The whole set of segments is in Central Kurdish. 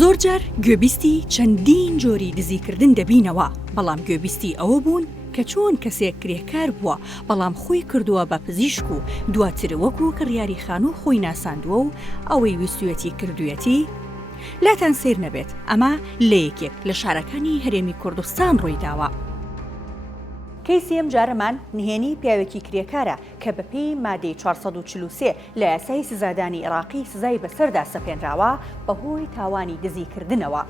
زۆرجار گوێبیستی چەندین جۆری دزیکردن دەبینەوە، بەڵام گوێبیستی ئەوە بوون کە چۆن کەسێک کرێکار بووە بەڵام خۆی کردووە بە پزیشک و دواتر وەکو کڕیاری خانوو خۆی ناساندووە و ئەوەی ویستویەتی کردوویەتی. لاتان سیر نەبێت ئەمە لە یەکێک لە شارەکانی هەرێمی کوردستان ڕوویداوە. کەیسی ئەم جارەمان نهێنی پیاوێکی کرێکارە کە بەپێی مادەی 443 لە یاسای سزادانی عێراقی سزای بەسەردا سەپێنراوە بەهۆی تاوانی دزیکردنەوە.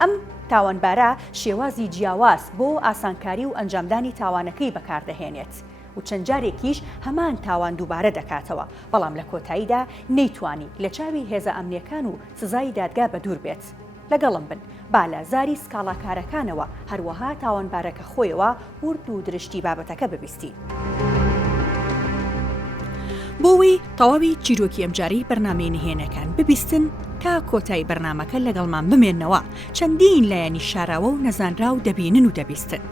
ئەم تاوانبارە شێوازی جیاواز بۆ ئاسانکاری و ئەنجامدانی تاوانەکەی بەکاردەهێنێت و چەند جارێکیش هەمان تاوان دووبارە دەکاتەوە، بەڵام لە کۆتاییدا نەیتوانی لە چاوی هێزە ئەمنیەکان و سزای دادگا بەدوور بێت. لەگەڵم بن بالازاری سکاڵاکارەکانەوە هەروەها تاوانبارەکە خۆیەوە ورد و درشتی بابەتەکە ببیستی. بۆەوەی تەواوی چیرۆکی ئەمجاری بەرنامەی نهێنەکان ببیستن تا کۆتایی بەرنامەکە لەگەڵمان بمێننەوە، چەندین لایەنی شاراوە و نەزانرا و دەبینن و دەبیستن.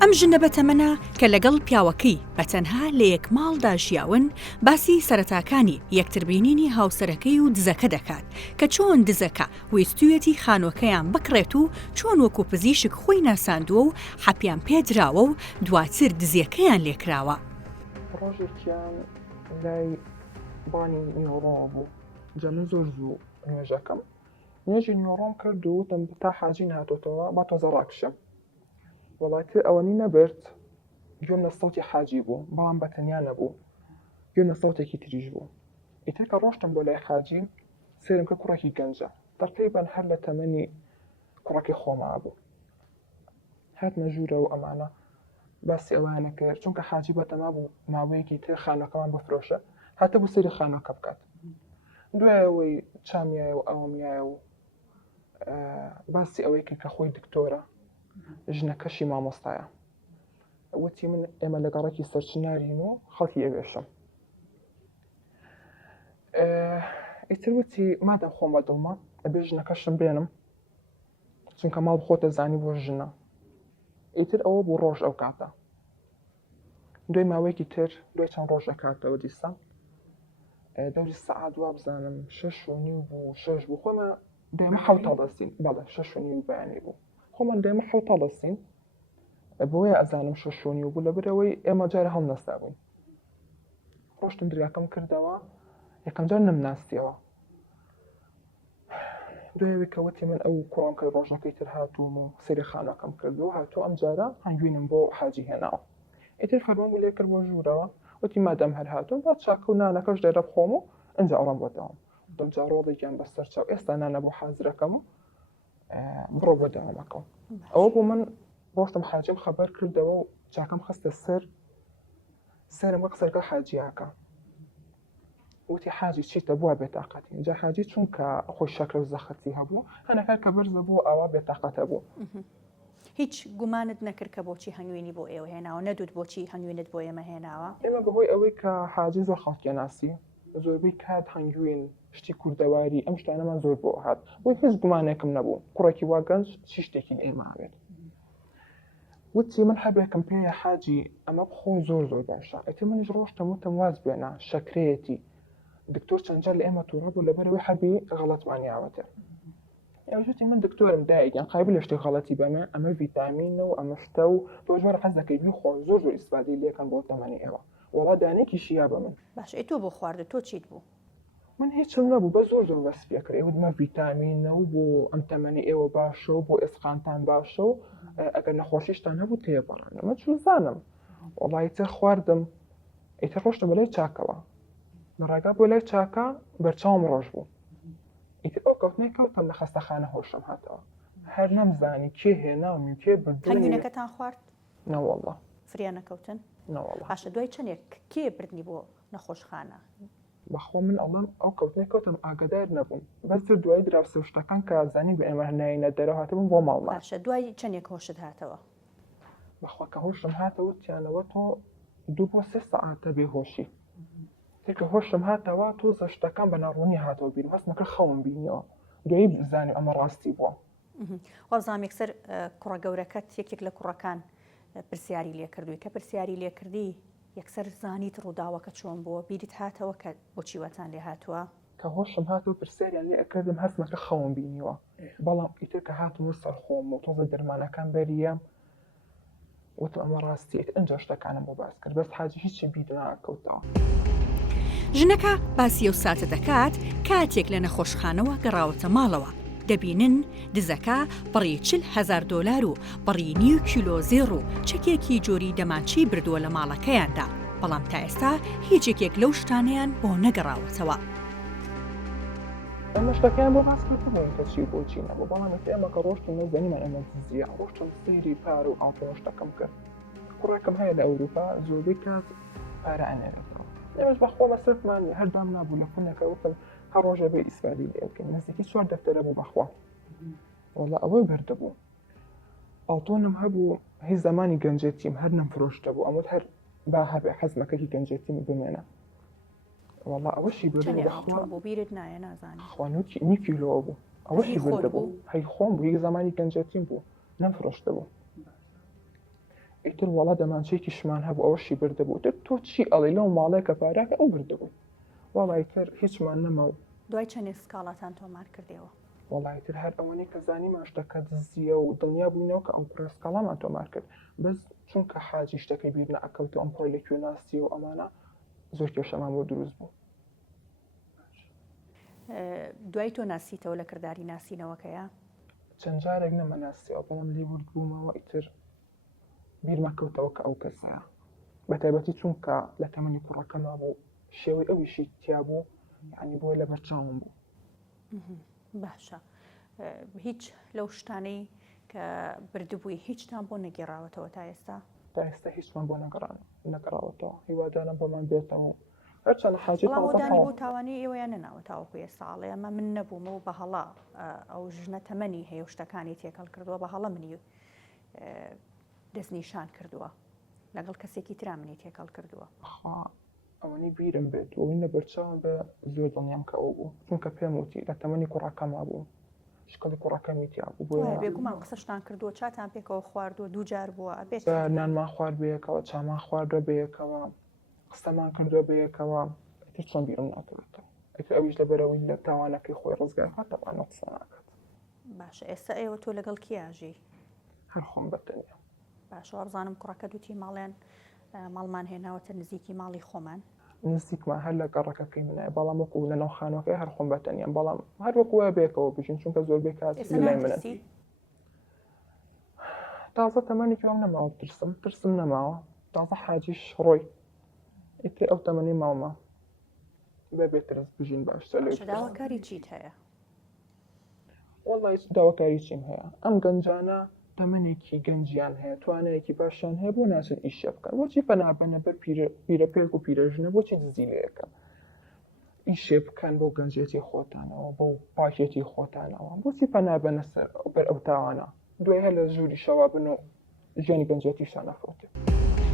ئەم ژنە بەتەمەنە کە لەگەڵ پیاوەکەی بەتەنها لە یەک ماڵدا ژیاون، باسی سەرەتاکانی یەکتربینینی هاوسەرەکەی و دزەکە دەکات کە چۆن دزەکە ویستویەتی خانووەکەیان بکڕێت و چۆن وەکو پزیشک خۆی ناساندووە و حەپیان پێدراوە و دواتر دزیەکەیان لێکراوە. ڕۆژێکیان لای بانی نیۆڕۆ بوو، جا من زۆر زوو نوێژەکەم نوێژی نیۆڕۆم کرد و وتم تا حاجی نهاتۆتەوە با تۆزە ڕاکشم. وڵاتی ئەوەنی نەبرد گوێم لە سەوتی حاجی بوو، بەڵام بەتەنیا نەبوو، گوێم لە سەوتێکی تریش بوو. ئیتر کە ڕۆشتم بۆ لای حاجی سێرم کە کوڕێکی گەنجە، تقریباً هەر لە تەمەنی کوڕەکەی خۆما بوو. هاتمە ژوورە و ئەمانە باسی ئەوانە کرد، چونکە حاجی بەتەما بوو ماوەیەکی تر خانووەکەمان بفرۆشە، هاتە بوو سەیری خانووەکە بکات. دوایەوەی چامیایە و ئەوەمیایە و باسی ئەوەی کرد کە خۆی دکتۆرە، ژنەکەشی مامۆستایە. وتی من ئێمە لەگەڕێکی سەرچنارین و خەڵکی ئەوێشم. ئیتر وتی مادەم خۆم بە دڵمە ئەبێ ژنەکەشم بێنم، چونکە ماڵ بخۆتە زانی بۆ ژنە. ئیتر ئەوە بوو ڕۆژ ئەو کاتە. دوای ماوەیەکی تر دوای چەند ڕۆژە کاتەوە دیسان دەوری سەعات وا بزانم 6:30 بوو 6 بوو، خۆمە دێمە حەوت هەڵدەستین، بەڵێ 6:30 بەیانی بوو، خۆمان دێمە حەوت هەڵدەستین، بۆیە ئەزانم 6:30 بوو لەبەرەوەی ئێمە جارە هەڵنەستا بووین. ڕۆشتم دریاکەم کردەوە، یەکەم جار نەمناستیەوە. دوایەوەی کەوتی من ئەو کوڕم کە ڕۆژنەکەی تر هاتووم و سەیری خانووەکەم کردەوە، هاتووە ئەم جارە هەنگوینم بۆ حاجی هێناوە. ئیتر فەرمووم بوو لێ کرد بۆ ژوورەوە، وتی مادەم هەر هاتووم با چاکە و نانەکەش دەرە بخۆم و ئەنجا ئەوڕەم بۆداوام. دەم جا ڕۆڵێکیان بەسەر چاو، ئێستا نانە بۆ حازرەکەم و بڕۆ بۆ داوامەکەم. ئەوە بوو من ڕۆشتم حاجیم خەبەر کردەوە و چاکەم خستە سەرم وەک سەرکە حاجیاکە. وتی حاجی چیتە بووە بێتاقەتی؟ جا حاجی چونکە خۆی شەکرە و زەخەتی هەبوو، هەنەکە کە بەرزە بوو ئەوە بێتاقەتە بوو. هیچ گومانت نەکرد کە بۆچی هەنگوێنی بۆ ئێوە هێناوە، نەدوت بۆچی هەنگوێنت بۆ ئێمە هێناوە؟ ئێمە بەهۆی ئەوەی کە حاجی زۆر خەڵکیان ناسی، زۆربەی کات هەنگوێن شتی کوردەواری ئەم شتانەمان زۆر بۆ هات، بۆی هیچ گومانێکم نەبوو کوڕێکی وا گەنج چی شتێکی ئێمە ئاوێت. وتی من هەبێکم پێیە حاجی ئەمە بخۆ زۆر زۆر باشە. ئیتر منیش ڕۆشتم وتم واز بێنە شەکرەیەتی دکتۆر چەندجار لە ئێمە تووڕە بوو لەبەرەوەی هەبی غەڵەتمانیاوەتر. ئەوژوتی من دکتۆرم دایگیان قایبل لە شتێک غەڵەتی بەمە ئەمە ڤیتامینە و ئەمە شتە و بۆ ژوەر حەز دەکەی بیخۆ زۆر زۆر ئیسفادەی لێکەن بۆ تەمەنی ئێوە. وەڵا دانێکی شیا بە من. باش ئەی تۆ بۆ خواردە تۆ چیت بوو؟ من هیچم نەبوو، بە زۆر زۆر وەسفیەکرد ئێوە ڤیتامینە و بۆ ئەم تەمەنی ئێوە باشە و بۆ ئێسقانتان باشە و ئەگەر نەخۆشیشتان هەبوو تێپەڕان. ئەمە چوو زانم وەڵی تر خواردم. ئیتر ڕۆشتم بە لای چاکەوە، لە ڕێگا بۆ لای چاکە بەرچاوم ڕۆژ بوو. ئیتر ئەو کەوتنەی کەوتم لە خەستەخانە هۆشم هاتەوە، هەر نەمزانی کێ هێناوم و کێ بردوونی. هەنگوێنەکەتان خوارد؟ نەوەڵڵا فریان نەکەوتن؟ نەوەڵڵا. باشە دوای چەندێک کێ بردنی بۆ نەخۆشخانە؟ بەخۆ من ئەڵام ئەو کەوتنەی کەوتم ئاگادار نەبووم، بەس دوای دراوسە شتەکان کە زانی بە ئێمە هەنایەنە دەرەوە هاتبووم بۆ ماڵمان. باشە دوای چەندێک هۆشت هاتەوە؟ بەخوا کە هۆشم هاتەوە تیانەوە تۆ 2 بۆ 3 سەعاتە بێهۆشی. کە هۆشم هاتەوە تۆزە شتەکان بە ناڕوونی هاتەوە بیر، هەستمەکە خەوم بینیەوە، دوایی بزانیم ئەمە ڕاستی بووە. وەڵزانام یەکسەر کوڕە گەورەکەت یەکێک لە کوڕەکان پرسیاری لێ کردووی، کە پرسیاری لێ کردی یەکسەر زانیت ڕووداوەکە چۆن بووە، بیریت هاتەوە کە بۆچی وەتان لێ هاتووە؟ کە هۆشم هاتو پرسیاریان لێ ئەکردم هەستمەکە خەوم بینیوە بەڵام ئیتر کە هاتم سەر خۆم و تۆزە دەرمانەکان بەریە وتم ئەمە ڕاستیت ئەنجا شتەکانم بۆ باس کرد بەس حاجی هیچی بیر ناکەوتەوە. ژنەکە باسی ئەو ساتە دەکات کاتێک لە نەخۆشخانەوە گەڕاوەتە ماڵەوە. دەبینن دزەکە بڕی $40,000 و بڕی 9 کیلۆ زێڕ و چەکێکی جۆری دەمانچی بردووە لە ماڵەکەیاندا، بەڵام تا ئێستا هیچ یەکێک لەو شتانیان بۆ نەگەڕاوەتەوە. ئەمە شتەکان بۆ باس کردبووین کە چی بۆ چی نەبوو، بەڵام ئێمە کە ڕۆشتم نەزانیمان ئەمە دزیە، ڕۆشتم سەیری پار و ئاڵتۆ شتەکەم کرد. کوڕێکم هەیە لە ئەوروپا زۆربەی کات پارە ئەنێرێتەوە. ئێمەش بەخۆ مەسرفمان هەردام نابوو لە فونەکە وتم هەر ڕۆژە بێ ئیسپادی لێ بکەین. نزیکی 4 دەفتەرە بوو بەخوا. وەڵا ئەوەی بردەبوو. ئاڵتۆنم هەبوو هیچ زمانی گەنجێتیم هەر نەمفرۆشتە بوو، ئەمەت هەر با هەبێ حەزمەکەی گەنجێتیم بمێنە. وەڵا ئەوەشی بردبوو بەخوا بۆ بیرت نایە نازانم. خوا 9 کیلۆ بوو. ئەوەشی بردەبوو. هەی خۆم بوو هیچ زمانی گەنجێتیم بوو، نەمفرۆشتە بوو. ئیتر وەڵا دەمانچەیەکیشمان هەبوو ئەوەشی بردەبوو. تر تۆ چی ئەڵێ لەو ماڵەیە کە پارەکە ئەو بردەبوو. وەڵای تر هیچمان نەما و دوای چەند سکاڵاتان تۆمار کردەوە؟ وەڵای تر هەر ئەوەنەی کە زانیمان شتەکە دزیە و دڵنیا بووینەوە کە ئەو پرسکاڵامان تۆمار کرد، بەس چونکە حاجی شتەکەی بیر نەئەکەوت و ئەم پڕۆی لەکوێ ناسی و ئەمانە زۆر کێشەمان بۆ دروست بوو. دوای تۆ ناسیتەوە لە کردداری ناسینەوەکەیە؟ چەند جارێک نەمەناسیەوە بەڵام لێبوورد بوومەوە ئیتر بیرمەکەوتەوە کە ئەو کەسەیە، بەتایبەتی چونکە لە تەمەنی کوڕەکەما بوو شێوەی ئەویشی تیا بوو، یعنی بۆ لە بەرچاوم بوو. باشە، هیچ لەو شتانەی کە بردبووی هیچتان بۆ نەگەڕاوەتەوە تا ئێستا؟ تا ئێستا هیچمان بۆ نەگەڕاوەتەوە، هیوادارم بۆمان بێتەوە. هەرچەند حاجی بەڵامدانی بۆ تاوانی ئێوەیان نەناوە تاوەکو ئێستا ئاڵێ ئەمە من نەبوومەوە بە هەڵا ئەو ژنە تەمەنی هەیە شتەکانی تێکەڵ کردووە بە هەڵە منی دەستنیشان کردووە لەگەڵ کەسێکی ترا منی تێکەڵ کردووە. ئەوەی بیرم بێت ئەوەی لە بەرچاوم بە زۆر دڵنیام کە ئەو بوو، چونکە پێم وتی لە تەمەنی کوڕەکەما بوو، شکڵی کوڕەکەمی تیا بوو. بۆیە بێگومان قسەشتان کردووە، چاتان پێکەوە خواردووە، دوو جار بووە ئەبێت نانمان خوارد بەیەکەوە، چامان خواردوە بەیەکەوە، قسەمان کردووە بەیەکەوە، هیچ چۆن بیرم ناکەوێتەوە. ئەکە ئەویش لەبەرەوەی لە تاوانەکەی خۆی ڕزگار هاتەوانە قسە ناکات. باشە، ئێستا ئێوە تۆ لەگەڵ کیاژی؟ هەر خۆم بەتەنیا. باشە، وابزانم کوڕەکە دوتی ماڵیان ماڵمان هێناوەتە نزیکی ماڵی خۆمان. نزیکمان هەر لە گەڕەکەکەی منایە، بەڵام وەکو لە ناو خانوەکەی هەر خۆم بەتەنیان، بەڵام هەر وەکوە بێکەوە بژین چونکە زۆربەی کات لای منن. تازە تەمەنێکی وام نەماوە ترسم نەماوە، تازە حاجیش ڕۆی ئیتر ئەو تەمەنی ماومە بێترس بژین باشتر. داواکاری چیت هەیە؟ وەڵی هیچ داواکاری چیم هەیە، ئەم گەنجانە تەمەنێکی گەنجیان هەیە، توانەیەکی باشیان هەیە بۆ ناچن ئیشە بکەن. بۆچی پەنابەنە بەر پیرەپێک و پیرەژنە بۆچی دزی لەکەن؟ ئیشێ بکەن بۆ گەنجێتی خۆتانەوە، بۆ پاکێتی خۆتانەوە، بۆچی پەنابەنە سەر بەر ئەو تاوانە دوای هەر لە ژووری شەوا بن و ژیانی گەنجێتیشان نەفرۆتێ.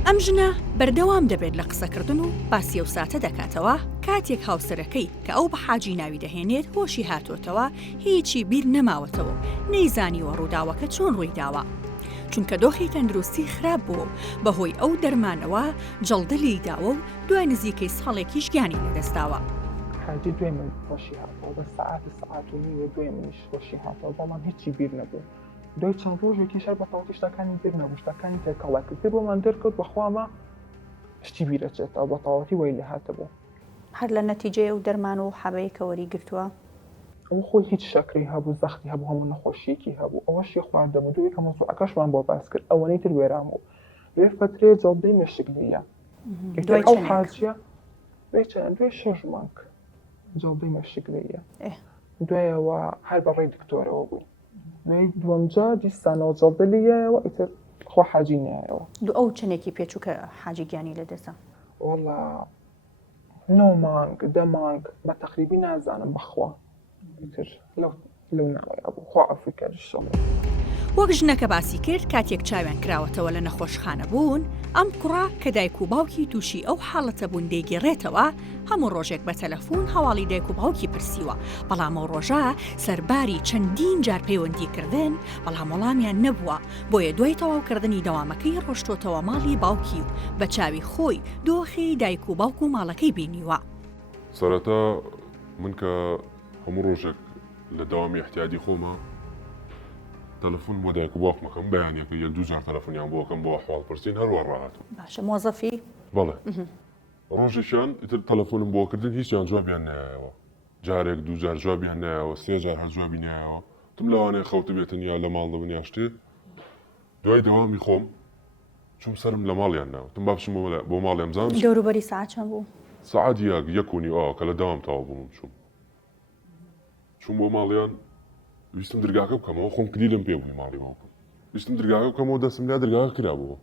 ئەم ژنە بەردەوام دەبێت لە قسەکردن و باسی ئەو ساتە دەکاتەوە کاتێک هاوسەرەکەی کە ئەو بە حاجی ناوی دەهێنێت هۆشی هاتوۆتەوە، هیچی بیر نەماوەتەوە، نەیزانیوە ڕووداوەکە چۆن ڕووی داوە، چونکە دۆخی تەندروستی خراپ بووە بەهۆی ئەو دەرمانەوە جەڵدەلی داوە و دوای نزیکەی ساڵێکیش گیانی لەدەستاوە. حاجی دوای من خۆشی هاتەوە، بە سەعات و نیوە دوای منیش خۆشی هاتەوە، بەڵام هیچی بیر نەبوو. دوای چەند ڕۆژێکی شەر بەتەواوەتی شتەکانی بیر نەبوو، شتەکانی تێکەڵا کرد، پێ بۆمان دەرکەوت بەخوامە شتی بیرەچێتەوە، بەتەواوەتی وەی لێ هاتەبوو. هەر لە نەتیجەی ئەو دەرمان و حەبەیە کە وەری گرتووە ئەو خۆی هیچ شەکری هەبوو، زەختی هەبوو، هەموو نەخۆشیەکی هەبوو، ئەوەشی خواردەبوو. دوای کە مۆزوعەکەشمان بۆ باس کرد ئەوەنەی تر وێران بوو، دوای فترەیە جەڵدەی مێشکلیە ئەو حاجیە دوای 6 مانگ جەڵدەی مێشکلیە، دوایەوە هەر بەڕێی دکتۆرەوە بوو، دوای دووەم جار دیسانەوە جەڵدەلیایەوە ئیتر خۆ حاجی نایەوە. ئەو چنێکی پێچوو کە حاجی گیانی لەدەسە؟ وەڵا 9 مانگ 10 مانگ بە تەقریبی نازانم بەخوا، ئیتر لەو ناوەیە بوو، خوا ئەفریکەش وەک ژنەکە باسی کرد کاتێک چاویان کراوەتەوە لە نەخۆشخانە بوون، ئەم کوڕا کە دایک و باوکی تووشی ئەو حاڵەتە بوون دەیگەڕێتەوە، هەموو ڕۆژێک بە تەلەفۆن هەواڵی دایک و باوکی پرسیوە، بەڵام ئەو ڕۆژە سەرباری چەندین جار پەیوەندیکردن، بەڵام وەڵامیان نەبووە، بۆیە دوای تەواوکردنی دەوامەکەی ڕۆشتۆتەوە ماڵی باوکی و بە چاوی خۆی دۆخی دایک و باوک و ماڵەکەی بینیوە. سەرەتا من کە هەموو ڕۆژێک لە داوامی احتیاجی خۆمە تەلەفۆن بۆ دایک و باوکمەکەم بەیانێکە یەک دوو جار تەلەفۆنیان بۆکەم بۆ ئەحواڵپرسین هەروە ڕاهاتوو. باشە مۆزەفی؟ بەڵێ ڕۆژێکیان ئیتر تەلەفۆنم بۆ کردن هیچیان جوابیان نایەوە، جارێک دوو جار جوابیان نایەوە، سێ جار هەر جوابی نایەوە، تم لەوانەیە خەوتە بێتن یا لە ماڵ دەبن یا شتێ. دوای دەوامی خۆم چوم سرم لە ماڵیان ناوە، تم با بچم بۆ ماڵیان بزانم دەوروبەری ساعت چەند بوو؟ سەعات یەکونی کە لە داوام تەواو بووم چوم بۆ ماڵیان ویستم دەرگاکە بکەمەوە، خۆم کلیلم پێ بووی ماڵی باوکم، ویستم دەرگاکە بکەمەوە دەستم لا دەرگاکە کرابووە،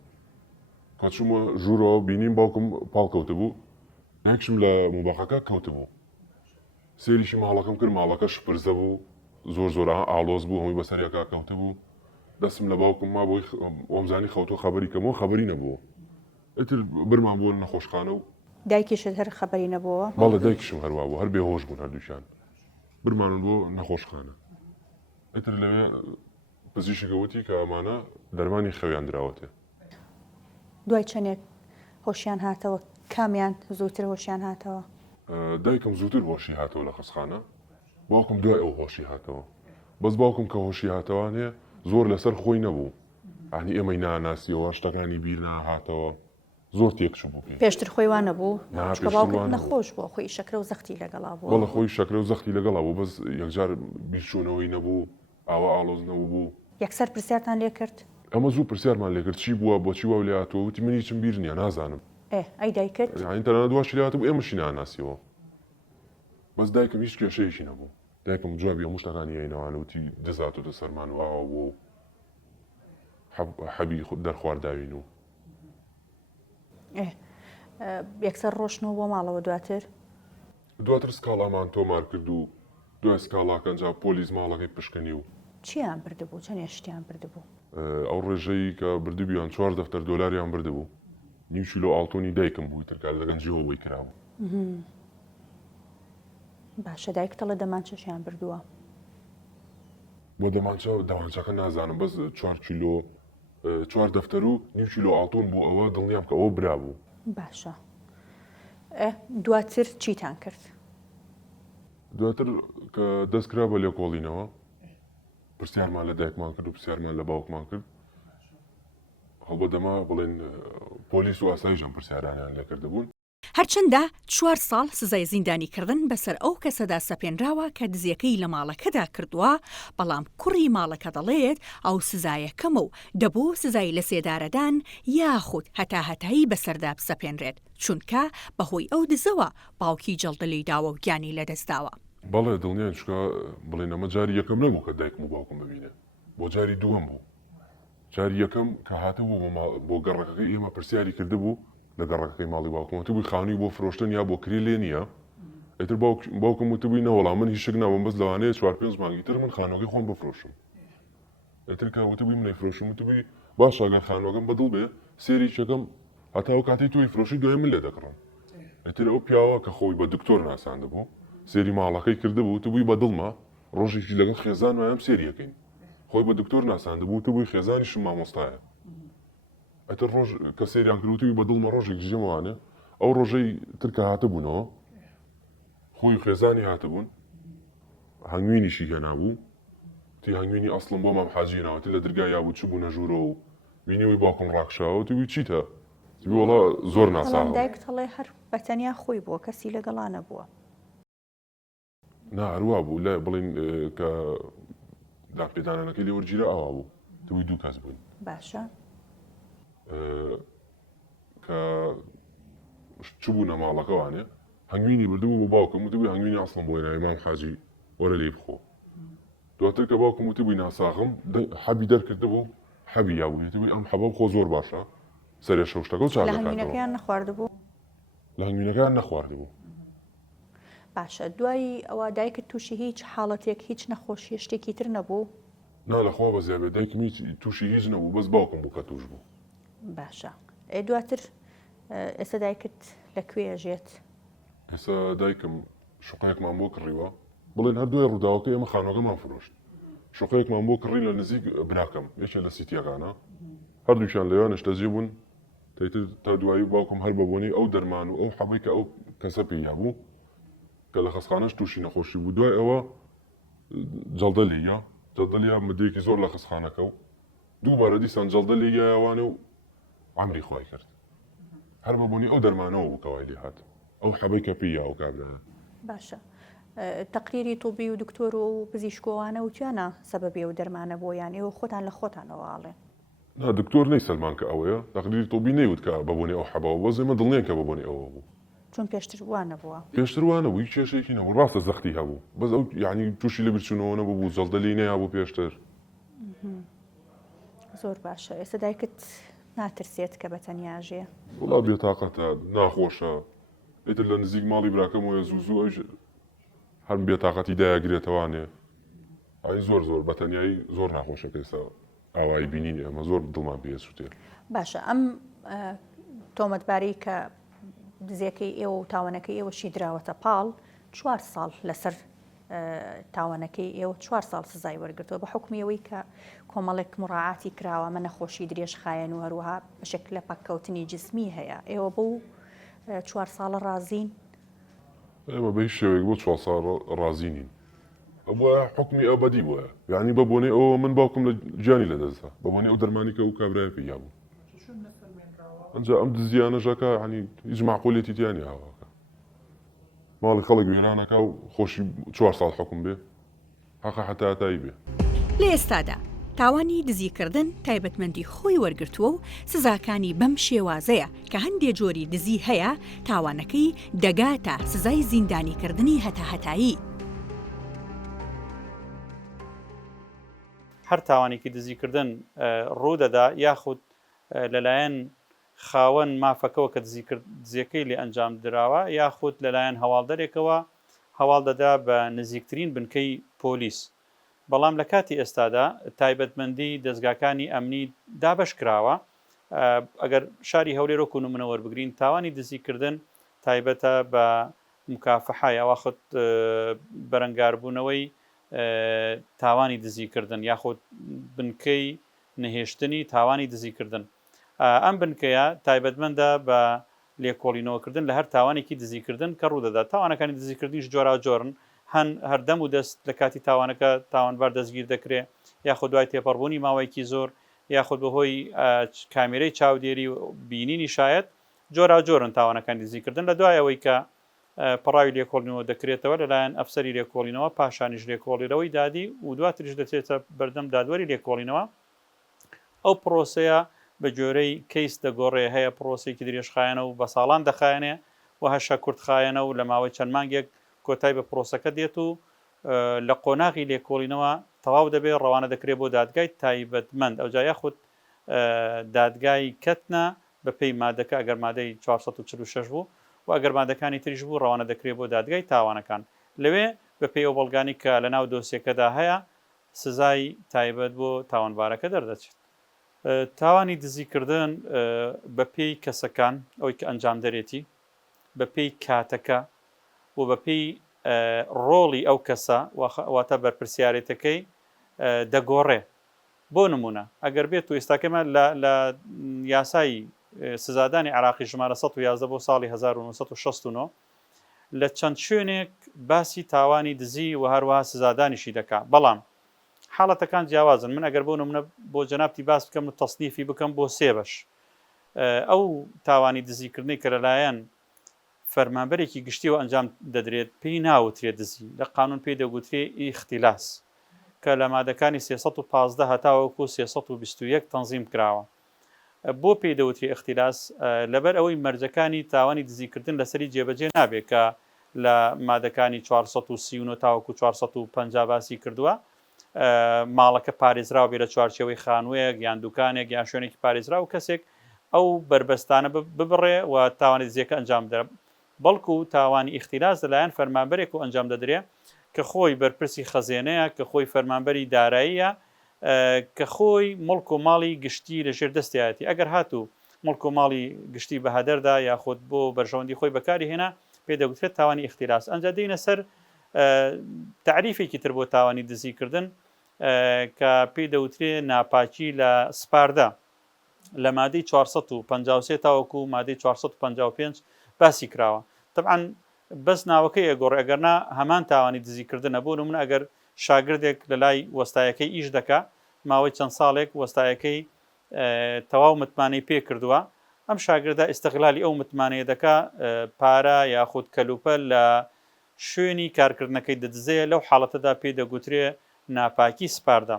کە چوومە ژوورەوە بینیم باوکم پاڵکەوتە بوو، دایکشم لە موباقەکە کەوتە بوو، سێریشی ماڵەکەم کرد، ماڵەکە شپرزە بوو، زۆر ئالۆز بوو، هەمووی بەسەریەکە کەوتە بوو، دەستم لە باوکم ما بۆی ئۆمزانی خەوتۆ خەبەری کەمەوە خەبەری نەبووە، ئیتر برمان بۆ نەخۆشخانە و دایکیشت هەر خەبەری نەبووە؟ بەڵێ دایکشم هەروە بوو، هەر بێهۆش بوون هەردووشیان، برمانون بۆ نەخۆشخانە. ئیتر لەوێ پزیشکی گەوتی کە ئەمانە دەرمانی خەویان دراوەتێ. دوای چەندێک هۆشیان هاتەوە؟ کامیان زووتر هۆشیان هاتەوە؟ دایکم زووتر هۆشی هاتەوە لە خستخانە، باوکم دوای ئەو هۆشی هاتەوە، بەس باوکم کە هۆشی هاتەوانێ زۆر لەسەر خۆی نەبوو، ئەنی ئێمەی ناناسیەوە شتەکانی بیر ناهاتەوە، زۆر تێکچوو بوو پێ. پێشتر خۆی وانە بوو؟ چکە باوکت نەخۆش بووە، خۆی شەکرە و زەختی لەگەڵا بوو. بەڵێ خۆی شەکرە و زەختی لەگەڵا بوو، بەس یەکجار بیرچوونەوەی نەبوو، ئاوا ئالۆز نەبوو. یەکسەر پرسیارتان لێ کرد؟ ئەمە زوو پرسیارمان لێ کرد چی بووە، بۆچی وا لێ هاتووە، وتی من هیچم بیر نییە نازانم. ئەی دایکت؟ یعنی تەنانەت واشی لێ هاتبوو ئێمەشی ناناسیەوە، بەس دایکم هیچ کێشەیەکی نەبوو، دایکم جوابی هەموو شتەکانی هێناوانە، وتی دەزاتۆتە سەرمان و ئاوا بوو حەبی دەرخوارداوین و یەکسەر ڕۆشنەوە بۆ ماڵەوە دواتر سکاڵامان تۆمار کرد و دوای سکاڵاکە ئەنجا پۆلیس ماڵەکەی پشکنی و چیان بردبوو؟ چەند هێشتیان بردبوو؟ ئەو ڕێژەی کە بردبیان 4 دەفتەر دۆلاریان بردبوو، نیو کیلۆ ئاڵتۆنی دایکم بووی ترکار لە گەنجیەوەی کرابوو. باشە دایک تەڵە دەمانچەشیان بردووە؟ بۆ دەمانچەکە نازانم، بەس 4 دەفتەر و نیو کیلۆ ئاڵتۆن بۆ ئەوە دڵنیام کە ئەوە برابوو. باشە دواتر چیتان کرد؟ دواتر کە دەستکرا بە لێکۆڵینەوە پرسیارمان لە دایکمان کرد و پرسیارمان لە باوکمان کرد، هەڵبە دەما بڵێن پۆلیس و ئاسایشم پرسیارانیان لێکردبوون. هەرچەندە 4 ساڵ سزای زیندانیکردن بەسەر ئەو کەسەدا سەپێنراوە کە دزیەکەی لە ماڵەکەدا کردووە، بەڵام کوڕی ماڵەکە دەڵێت ئەو سزایەکەمە و دەبوو سزای لە سێدارەدان یاخود هەتاهەتایی بەسەردا بسەپێنرێت، چونکە بەهۆی ئەو دزەوە باوکی جەڵدەلی داوە و گیانی لەدەستداوە. بەڵێ دڵنیان چکە بڵێن ئەمە جاری یەکەم نەبوو کە دایکم و باوکم ببینێ، بۆ جاری دووەم بوو، جاری یەکەم کە هاتەبوو بۆ گەڕەکەکەی ئێمە پرسیاری کردبوو لە گەڕەکەی ماڵی باوکم، وتبووی خانووی بۆ فرۆشتن یا بۆ کری لێ نییە، ئیتر باوکم وتبووی نەوەڵام من هیچ شک نابم، بەس لەوانەیە 4-5 مانگی تر من خانووەکەی خۆم بفرۆشم. ئیتر کە وتبووی من نەیفرۆشم، وتبووی باش ئەگەر خانووەکەم بەدڵ بێ سێری چەکەم هەتا ئەو کاتەی تۆی فرۆشی دوای من لێ دەکڕم. ئیتر ئەو پیاوە کە خۆی بە دکتۆر ناساندبوو سێری ماڵەکەی کردبوو، وتبووی بەدڵمە ڕۆژێکی لەگەڵ خێزان وایەم سێریەکەین، خۆی بە دکتۆر ناساندبوو، وتبووی خێزانیشم مامۆستایە. ئەتر ڕۆژ کە سێریان کردووی بەدڵمە ڕۆژێک ژێمەوانێ، ئەو ڕۆژەی ترکە هاتەبوونەوە خۆی خێزانی هاتەبوون، هەنگوینیشی هێنابوو، تی هەنگوینی ئەسڵم بۆ مام حاجی هێناوەتی لە دەرگای یابوو چ بوونە ژوورەوە و بینیەوەی باوکم ڕاکشاوە، وتبووی چیتە؟ وتبووی وەڵا زۆر ناساغم. دایک تەڵێ هەر بەتەنیا خۆی بووە، کەسی لەگەڵا نەبووە. نا هەروە بوو لە بڵین کە داپێدانەکەی لێ وەرگیرە ئەوا بوو، وتبووی 2 کەس بووین. باشە کە چ بوونە ماڵەکەوانێ هەنگوینی بردبوو بۆ باوکم، وتبووی هەنگوینی ئەسڵم بۆ هێناوی مام حاجی وەرە لێ بخۆ. دواتر کە باوکم وتبووی ناساغم حەبی دەرکردبوو، حەبی یابوو، وتبووی ئەم حەبە بخۆ زۆر باشە، سەرێ شەوشتەکە و چاک لە دەکاتەوە. هەنگوینەکەیان نەخواردبوو؟ لە هەنگوینەکەیان نەخواردبوو. باشە دوای ئەوە دایکت تووشی هیچ حاڵەتێک هیچ نەخۆشی شتێکی تر نەبوو؟ نا لەخوا بەزیابێت دایکم هیچ تووشی هیچ نەبوو، بەس باوکم بوو کە توش بوو. باشە دواتر ئێستا دایکت لەکوێ ئەژێت؟ ئێستا دایکم شوقەیەکمان بۆ کڕیوە، بڵێن هەردووی ڕووداوەکە ئێمە خانووەکەمان فرۆشت، شوقەیەکمان بۆ کڕی لە نزیک براکەم یەکێ لە سیتیەکانە، هەردووشیان لەوێ نەشتەجێ بوون، تا دوایی باوکم هەر بەبوونی ئەو دەرمان و ئەو حەبەی کە ئەو کەسە پێیا بوو کە لە خەسخانەش تووشی نەخۆشی بوو دوای ئەوە جەڵدەلیا مدەیەکی زۆر لە خەسخانەکە و دووبارە دیسان جەڵدە لێیەوانێ و عەمری خوای کرد هەر بەبوونی ئەو دەرمانەوە بوو کەوای لێ هات ئەو حەبەی کە پێی ئەو کابرایە باشە تەقریری توبی و دکتۆر و پزیشکۆوانە وتیانە سەبەبی و دەرمانە بۆ یان ئێوە خۆتان لە خۆتانەوەڵێ نا دکتۆر نەی سەلمان کە ئەوەیە تەقریری تۆبی نەیوت کە بەبوونی ئەو حەبەوە بۆ زێمە دڵنیان کە بەبوونی ئەوە بوو چون پێشتر وانە بووە پێشتروانە بووی کێشێکی نەبوو ڕاستە زەختی هەبوو بەس ئەو یعنی تووشی لە برچوونەوە نەبوو بوو جەڵدەلی نەیابوو پێشتر زۆر باشە ئێستا دایکت ناترسێت کە بە تەنیاژێ وڵا بێتاقەتە ناخۆشە ئیتر لە نزیک ماڵی براکەم وە زوو ئەوش هەرم بێتاقەتی دایەگرێتەوانێ ئای زۆر بەتەنیایی زۆر ناخۆشە پێستا ئاوایی بینین ئەمە زۆر دڵمان پێ سووتێ باشە ئەم تۆمەتباری کە دزیەکەی ئێوە و تاوانەکەی ئێوەشی دراوەتە پاڵ 4 ساڵ لەسەر تاوانەکەی ئێوە 4 ساڵ سزای وەرگرتەوە بە حکمیەوەی کە کۆمەڵێک مڕاعاتی کراوە مە نەخۆشی درێژخایەن و هەروەها بەشێک لە پاککەوتنی جسمی هەیە ئێوە بەو 4 ساڵە ڕازین ئێمە بە هیچ شێوەیەک بۆ 4 ساڵ ڕازی نین ئەوە حکمی ئەبەدی بووە یعنی بەبوونی ئەوە من باوکم لە گیانی لەدەستا بەبوونی ئەو دەرمانی کە ئەو کابرایە پێیا بوو ئەنجا ئەم دزیانەژەکە عنی هیچ معقولێتی تیانی هاواکە ماڵی خەڵک وێرانەکە و خۆشی 4 ساڵ حکم بێ حەقە حتاتایی بێ لە ئێستادا تاوانی دزیکردن تایبەتمەندی خۆی وەرگرتووە و سزاکانی بەم شێوازەیە کە هەندێک جۆری دزی هەیە تاوانەکەی دەگاتە سزای زیندانیکردنی هەتاهەتایی هەر تاوانێکی دزیکردن ڕوودەدا یاخود لەلایەن خاوەن مافەکەەوە کە دزیەکەی لێ ئەنجام دراوە یاخود لەلایەن هەواڵدەرێکەوە هەواڵ دەدا بە نزیکترین بنکەی پۆلیس بەڵام لە کاتی ئێستادا تایبەتمەندی دەستگاکانی ئەمنی دابش کراوە ئەگەر شاری هەولێر و کوونمونە وەربگرین تاوانی دزیکردن تایبەتە بە مکافحە یاواخت بەرەنگاربوونەوەی تاوانی دزیکردن یاخود بنکەی نەهێشتنی تاوانی دزیکردن ئەم بنکەیە تایبەتمەندە بە لێکۆڵینەوەکردن لە هەر تاوانێکی دزیکردن کە ڕوودەدا تاوانەکانی دزیکردنیش جۆرا جۆرن هەردەم و دەست لە کاتی تاوانەکە تاوانبار دەستگیر دەکرێت یاخود دوای تێپەڕبوونی ماوەیەکی زۆر یاخود بەهۆی کامێرەی چاودێری و بینینی شایەت جۆرا جۆرن تاوانەکانی دزیکردن لە دوای ئەوەی کە پڕاوی لێکۆڵینەوە دەکرێتەوە لەلایەن ئەفسەری لێکۆڵینەوە پاشانیش لێکۆڵیرەوەی دادی و دواتریش دەچێتە بەردەم دادوەری لێکۆڵینەوە ئەو پرۆسەیە بە جۆرەی کەیس دەگۆڕێ هەیە پرۆسێکی درێژخایەنە و بە ساڵان دەخایەنێ و هەشە کورتخایەنە و لە ماوەی چەند مانگێک کۆتای بە پرۆسەکە دێت و لە قۆناغی لێکۆڵینەوە تەواو دەبێت ڕەوانە دەکرێت بۆ دادگای تایبەتمەند ئەو جا یاخود دادگای کەتنە بە پێی مادەکە ئەگەر مادەی 446 بوو و ئەگەر مادەکانی تریش بوو ڕەوانە دەکرێت بۆ دادگای تاوانەکان لەوێ بە پێی ئەو بەڵگانی کە لە ناو دۆسیەکەدا هەیە سزای تایبەت بۆ تاوانبارەکە دەردەچێت تاوانی دزیکردن بە پێی کەسەکان ئەوی کە ئەنجام دەرێتی بە پێی کاتەکە و بە پێی ڕۆڵی ئەو کەسە واتە بەرپرسیارەتەکەی دەگۆڕێ بۆ نمونە ئەگەر بێت و ئێستاکەمە لە یاسایی سزادانی عراقی ژمارە 111 بۆ ساڵی 1969 لە چەند شوێنێک باسی تاوانی دزی و هەروەها سزادانیشی دەکات بەڵام حاڵەتەکان جیاوازن من ئەگەر بۆ نمونە بۆ جەنابتی باس بکەم و تەصنیفی بکەم بۆ 3 بەش ئەو تاوانی دزیکردنی کە لەلایەن فەرمانبەرێکی گشتیەوە ئەنجام دەدرێت پێی ناوترێت دزی لە قانون پێی دەگوترێ ئیختیلاس کە لە مادەکانی 315 هەتاوەکو 321 تەنزیم کراوە بۆ پێی دەوتری ئیختیلاس لەبەر ئەوەی مەرجەکانی تاوانی دزیکردن لەسەری جێبەجێ نابێت کە لە مادەکانی 439 تاوەکو 450 باسی کردووە ماڵەکە پارێزراوە بێ لە چوارچێوەی خانوویەک یان دوکانێک یان شوێنێکی پارێزرا و کەسێک ئەو بربەستانە ببڕێ و تاوانی دزیەکە ئەنجام دەرە بەڵکو تاوانی ئیختیلاس لەلایەن فەرمانبەرێک و ئەنجام دەدرێت کە خۆی بەرپرسی خەزێنەیە کە خۆی فەرمانبەری داراییە کە خۆی مڵک و ماڵی گشتی لەژێر دەستیایەتی ئەگەر هاتوو مڵک و ماڵی گشتی بەهادەردا یاخود بۆ بەرژەوەندی خۆی بەکاری هێنا پێ دەگوترێت تاوانی ئیختیلاس ئەنجا دێنە سەر تعریفێکی تر بۆ تاوانی دزیکردن کە پێی دەوترێ ناپاکی لە سپاردا لە مادەی 453 تاوەکو مادەی 455 باسی کراوە طبعاً بەس ناوەکەی ئەگۆڕێ ئەگەرنا هەمان تاوانی دزیکردنە بوون و من ئەگەر شاگردێک لە لای وەستایەکەی ئیش دەکا ماوەی چەند ساڵێک وەستایەکەی تەواو متمانەی پێ کردووە ئەم شاگردا ئیستیغلالی ئەو متمانەیە دەکا پارە یاخود کەلوپە لە شوێنی کارکردنەکەی دەدزەیە لەو حاڵەتەدا پێی دەگوترێ ناپاکی سپاردا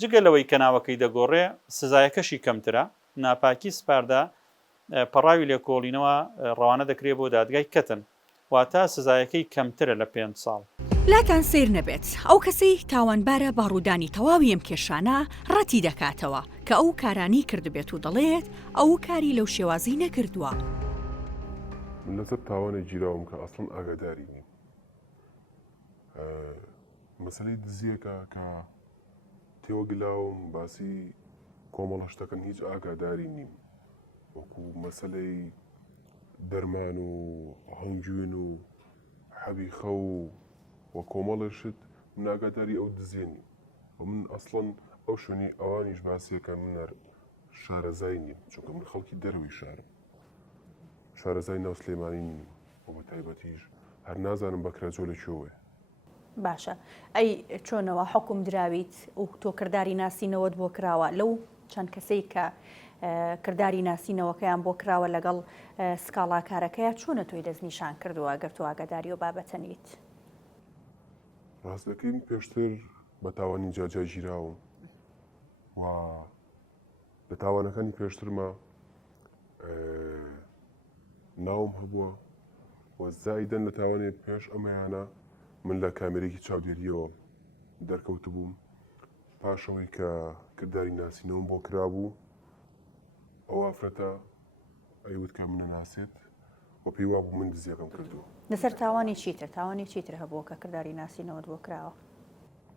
جگە لەوەی کە ناوەکەی دەگۆڕێ سزایەکەشی کەمترە ناپاکی سپاردا پەڕاوی لێکۆڵینەوە ڕەوانە دەکرێت بۆ دادگای کەتن واتە سزایەکەی کەمترە لە 5 ساڵ لاتان سیر نەبێت ئەو کەسەی تاوانبارە باڕوودانی تەواوی ئەم کێشانە ڕەتی دەکاتەوە کە ئەو کارانی کردبێت و دەڵێت ئەو کاری لەو شێوازی نەکردووە من لەسەر تاوانێک گیراوم کە ئەسڵن ئاگاداری نیم مەسەلەی دزیەکە کە تێوەگلاوم باسی کۆمەڵە شتەکەن هیچ ئاگاداری نیم وەکو مەسەلەی دەرمان و هەنگوێن و حەبی خە و کۆمەڵشت من ئاگاداری ئەو دزیێنی و من ئەسڵن ئەو شوێنی ئەوانیش باسیەکە منەر شارەزای نیم چونکە من خەڵکی دەروی شارم شارەزای ناو سلێمانی نیم و بە تایبەتیش هەر نازانم بەکرێجۆ لەکوێوێ باشە ئەی چۆنەوە حکوم دراویت و تۆ کردداری ناسینەوەت بۆ کراوە لەو چەند کەسەی کە کردداری ناسینەوەکەیان بۆ کراوە لەگەڵ سکاڵا کارەکەیە چۆنە تۆی دەستنیشان کردووە گەر تۆ ئاگاداری و بابەتەنیت ڕاستەکەی پێشتر بە تاوانی جاجای ژیراوم و لە تاوانەکانی پێشترمە ناوم هەبووە و زایدەن لە تاوانێ پێش ئەمەیانە من لە کامێرێکی چاودێریەوە دەرکەوت بووم پاشەوەی کە کردداری ناسینەوەم بۆ کرابوو ئەو ئافرەتە ئەیوت کە منە ناسێت و پێی وا بوو من دزیەکەم کردووە لەسەر تاوانی چیتر هەبووە کە کردداری ناسینەوەت بۆ کراوە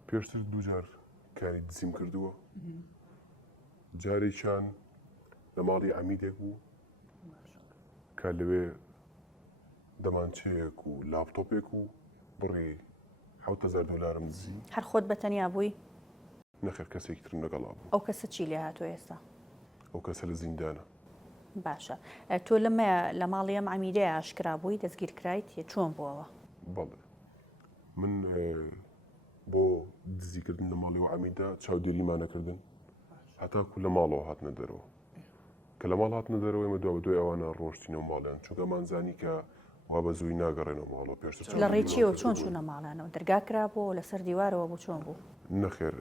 پێشتر دووجار کاری دزیم کردووە جارێکیان لە ماڵی عەمیدێک بوو کە لەوێ دەمانچەیەک و لاپتۆپێک و بڕی 7,000 دلارم دزی هەر خۆت بەتەنیا بووی نەخێر کەسێکی ترم لەگەڵا بوو ئەو کەسە چی لێ هاتووە ئێستا ئەو کەسە لە زیندانە باشە تۆ لە ماڵی ئەم عەمیدەیە ئاشکرا بووی دەستگیر کرایت چۆن بووەوە بەڵێ من بۆ دزیکردن لە ماڵی و عەمیدە چاودێریمانەکردن هەتاکو لە ماڵەوە هاتنە دەرەوە کە لە ماڵ هاتنە دەرەوە ئێمە دوای بەدوای ئەوانە ڕۆشتینەوە ماڵیان چونکە مانزانی کە وا بە زووی ناگەڕێنەوە ماڵەوە پێشتر لە ڕێچیەوە چۆن چوونە ماڵانەوە دەرگا کرابوو لەسەر دیوارەوە بوو چۆن بوو نەخێر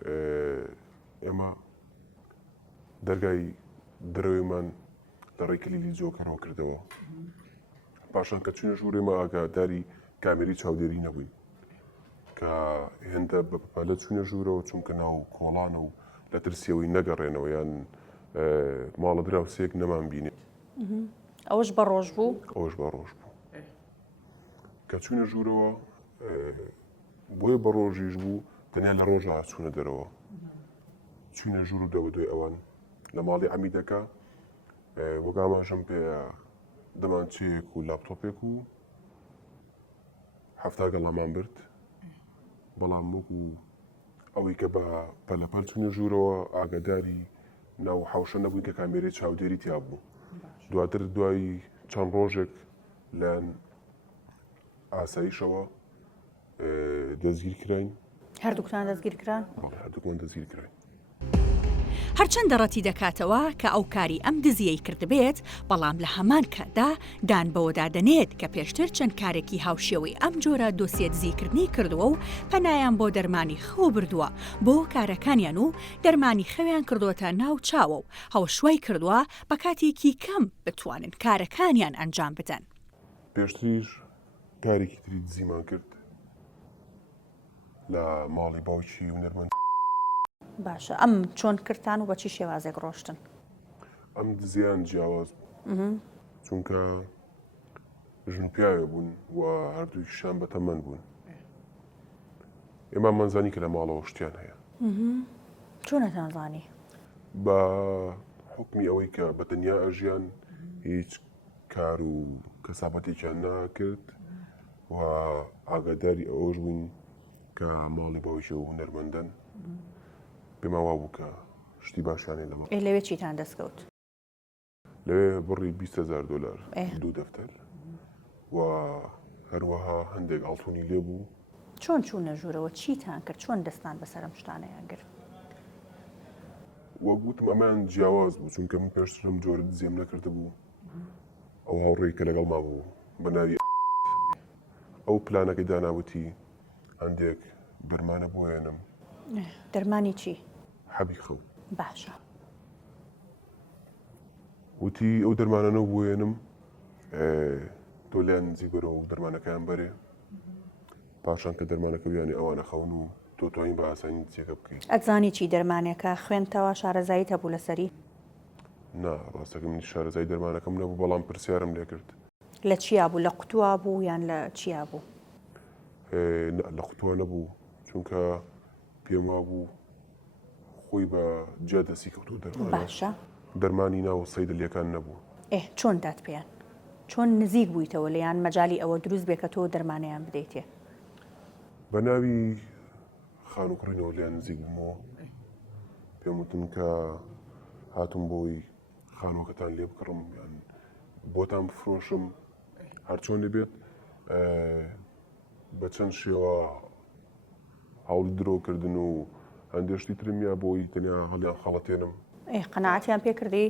ئێمە دەرگای درەوەیمان لە ڕێی کلیلی جۆکەرەوە کردەوە پاشان کە چونە ژوورێمە ئاگاداری کامێری چاودێری نەبووین کە هێندە بەپەلە چونە ژوورەوە چونکە ناو کۆڵانە و لە ترسیەوەی نەگەڕێنەوە یان ماڵە دراوسێک نەمان بینێ ئەوش بە ڕۆژ بوو ئەوش بە ڕۆژ بوو کە چونە ژوورەوە بۆیە بە ڕۆژیش بوو تەنیا لە ڕۆژە چوونە دەرەوە چونە ژوور و دەوە دوای ئەوان لە ماڵی عەمیدەکە وەگاماشم پێ دەمانچەیەک و لاپتۆپێک و 7 گەڵامان برد بەڵام وەکو ئەوەی کە بە پەلەپەل چونە ژوورەوە ئاگاداری ناو حەوشە نەبووین کە کامێرەی چاودێری تیا بوو دواتر دوای چەند ڕۆژێک لەن ئاسایشەوە دەستگیر کراین هەردووکتان دەستگیر کران هەردووکمان دەستگیر کراین هەرچەندە ڕەتی دەکاتەوە کە ئەو کاری ئەم دزیەی کردبێت بەڵام لە هەمان کەدا دان بەوەدادەنێت کە پێشتر چەند کارێکی هاوشێوەی ئەم جۆرە دۆسیە دزیکردنی کردووە و پەنایان بۆ دەرمانی خەو بردووە بۆ کارەکانیان و دەرمانی خەویان کردوتە ناو چاوە و هەوشوای کردووە بە کاتێکی کەم بتوانن کارەکانیان ئەنجام بدەن پێشتریش کارێکی تری دزیمان کرد لە ماڵی باوکی و نەرمەند باشە ئەم چۆن کردان و بەچی شێوازێک ڕۆشتن ئەم دزیان جیاواز بوو چونکە ژن پیاوێ بوون و هەردووکیشان بەتەمەند بوون ئێمە مەنزانی کە لە ماڵەوە شتیان هەیە چۆنەتانزانی بە حکمی ئەوەی کە بەتەنیا ئەژیان هیچ کار و کەسابەتێکیان ناکرد و ئاگاداری ئەوەش بووین کە ماڵی باوکی و هونەرمەندن پێما وا بوو کە شتی باشیانێ لەمە لەوێ چیتان دەستکەوت لەوێ بڕی 20,000 دلار دوو دەفتەر و هەروەها هەندێک ئاڵتونی لێبوو چۆن چوونە ژوورەوە چیتان کرد چۆن دەستان بەسەرم شتانەیان گرت وە گوتم ئەمان جیاواز بوو چونکە من پێشتر لەم جۆرە دزیم نەکرده بوو ئەو هاوڕێی کە لەگەڵ ما بوو بە ناوی ئەو پلانەکەی داناوتی هەندێک دەرمانە بۆێنم دەرمانی چی حەبی خەو باشە وتی ئەو دەرمانانە بۆێنم تۆ لایەن نزیک بەرەوە و دەرمانەکەیان بەرێ پاشان کە دەرمانەکە بیانی ئەوانە خەون و تۆ توانین بە ئاسانی جێگە بکەیت ئەتزانی چی دەرمانێکە خوێنتەوە شارەزاییت هەبوو لەسەری نا ڕاستەکە منی شارەزای دەرمانەکەم نەبوو بەڵام پرسیارم لێ کرد لە چیا بوو لە قوتووە بوو یان لە چیا بوو لە قوتووە نەبوو چونکە پێم وابوو خۆی بە جیا دەستی کەوتو دەرمانە باشە دەرمانی ناو سەیدلیەکان نەبوو چۆن دات پێیان چۆن نزیک بوویتەوە لەیان مەجای ئەوە دروست بێ کە تۆ دەرمانیان بدەیتێ بە ناوی خانووکڕینەوە لیان نزیک بوومەوە پێم وتن کە هاتم بۆی خانووەکەتان لێ بکڕم یان بۆتان بفرۆشم هەرچۆن دەبێت بە چەند شێوە هەوڵی درۆکردن و هەندێشتی ترمیا بۆی تەنیا هەڵیان خەڵەتێنم قەناعەتیان پێ کردی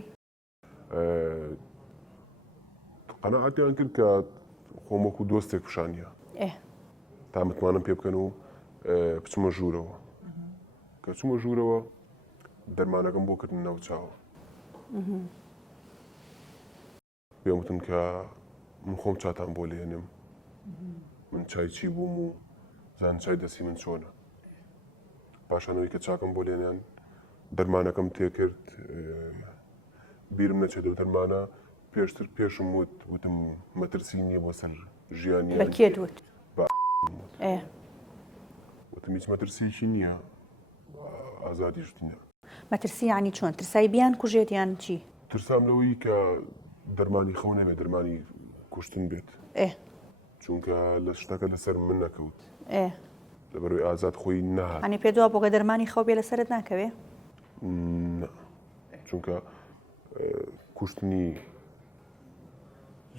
قەناعەتیان کرد کە خۆم وەکو دۆستێک پیشانیە تا متمانم پێ بکەن و بچمە ژوورەوە کە چوومە ژوورەوە دەرمانەکەم بۆ کردن ناو چاوە پێم وتن کە من خۆم چاتان بۆ لێنێم من چای چی بووم و زان چای دەستی من چۆنە پاشانەوەی کە چاکەم بۆ لێنیان دەرمانەکەم تێکرد بیرم نەچێت و دەرمانە پێشتر پێشم وتم مەترسی نییە بۆ سەر ژیانی بە کێ دوت وتم هیچ مەترسیی نییە ئازادیش نییە مەترسی ینی چۆن ترسای بیان کوژێت یان چی ترسام لەوەی کە دەرمانی خەو نەبێت دەرمانی کوشتن بێت چونکە لە شتەکە لەسەر من نەکەوت لەبەرەوەی ئازاد خۆی نەهات ئەنی پێ دووە بۆگە دەرمانی خەو بێ لەسەرت ناکەوێ چونکە کوشتنی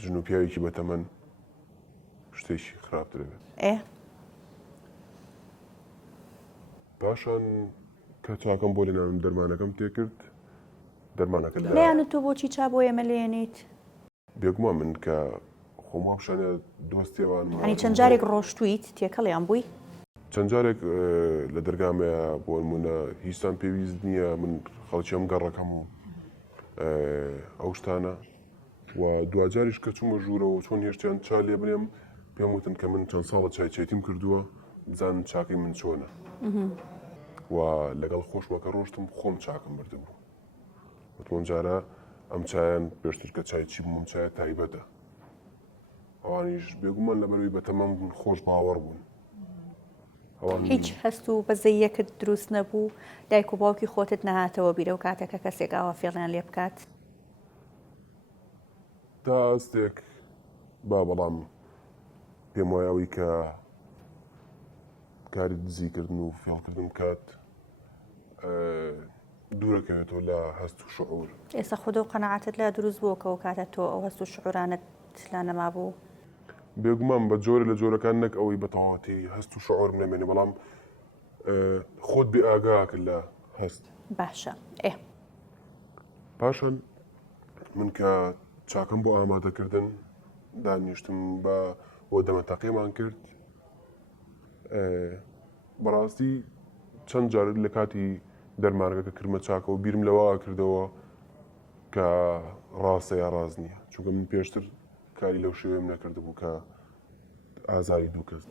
ژن و پیاوێکی بەتەمەن شتێکی خراپتر بێت پاشان کە چاکەم بۆ لێنانم دەرمانەکەم تێکرد دەرمانەکە لەیانت تۆ بۆچی چا بۆ ئێمە لێنیت بێگومان من کە خۆم وابشانە دۆستێوان ئەنی چەند جارێک ڕۆشتویت تێکەڵیان بووی چەند جارێک لە دەرگامەیە بۆ نمونە هیچتان پێویست نییە من خەڵکیەم گەڕەکەم و ئەو شتانە و دوجاریش کە چوومە ژوورەوە چۆن هێشتیان چا لێ بنێم پێم وتن کە من چەند ساڵە چایچێتیم کردووە بزانن چاکەی من چۆنە و لەگەڵ خۆشمەکە ڕۆشتم خۆم چاکم بردبوو وتمەم جارە ئەم چایان پێشتر کە چای چی بووم چایە تایبەتە ئەوانیش بێگومان لەبەرەوەی بەتەمەم بوون خۆش باوەڕ بوون هیچ هەست و بەزەیەکت دروست نەبوو دایک و باوکی خۆتت نەهاتەوە بیرە و کاتێکە کەسێک ئاوا فێڵیان لێ بکات تا ئەستێک با بەڵام پێم وایە ئەوەی کە کاری دزیکردن و فێڵکردن کات دوورەکەوێتەوە لە هەست و شعور ئێستا خودە و قەنەعەتت لە دروست بووکەوە کاتە تۆ ئەو هەست و شعورانت لا نەما بوو بێگومان بە جۆرە لە جۆرەکان نەک ئەوەی بەتەواتی هەست و شعور نەمێنێ بەڵام خۆت بێ ئاگاکە لە هەست باشە پاشان من کە چاکەم بۆ ئامادەکردن دانیشتم بە بۆ دەمەتەقیمان کرد بەڕاستی چەند جار لە کاتی دەرمانەکە کە کردمە چاکە و بیرم لەوە کردەوە کە ڕاستە یا ڕاز نییە چونکە من پێشتر کاری لەو شێوەیەم نەکرده بوو کە ئازاری دوو کەس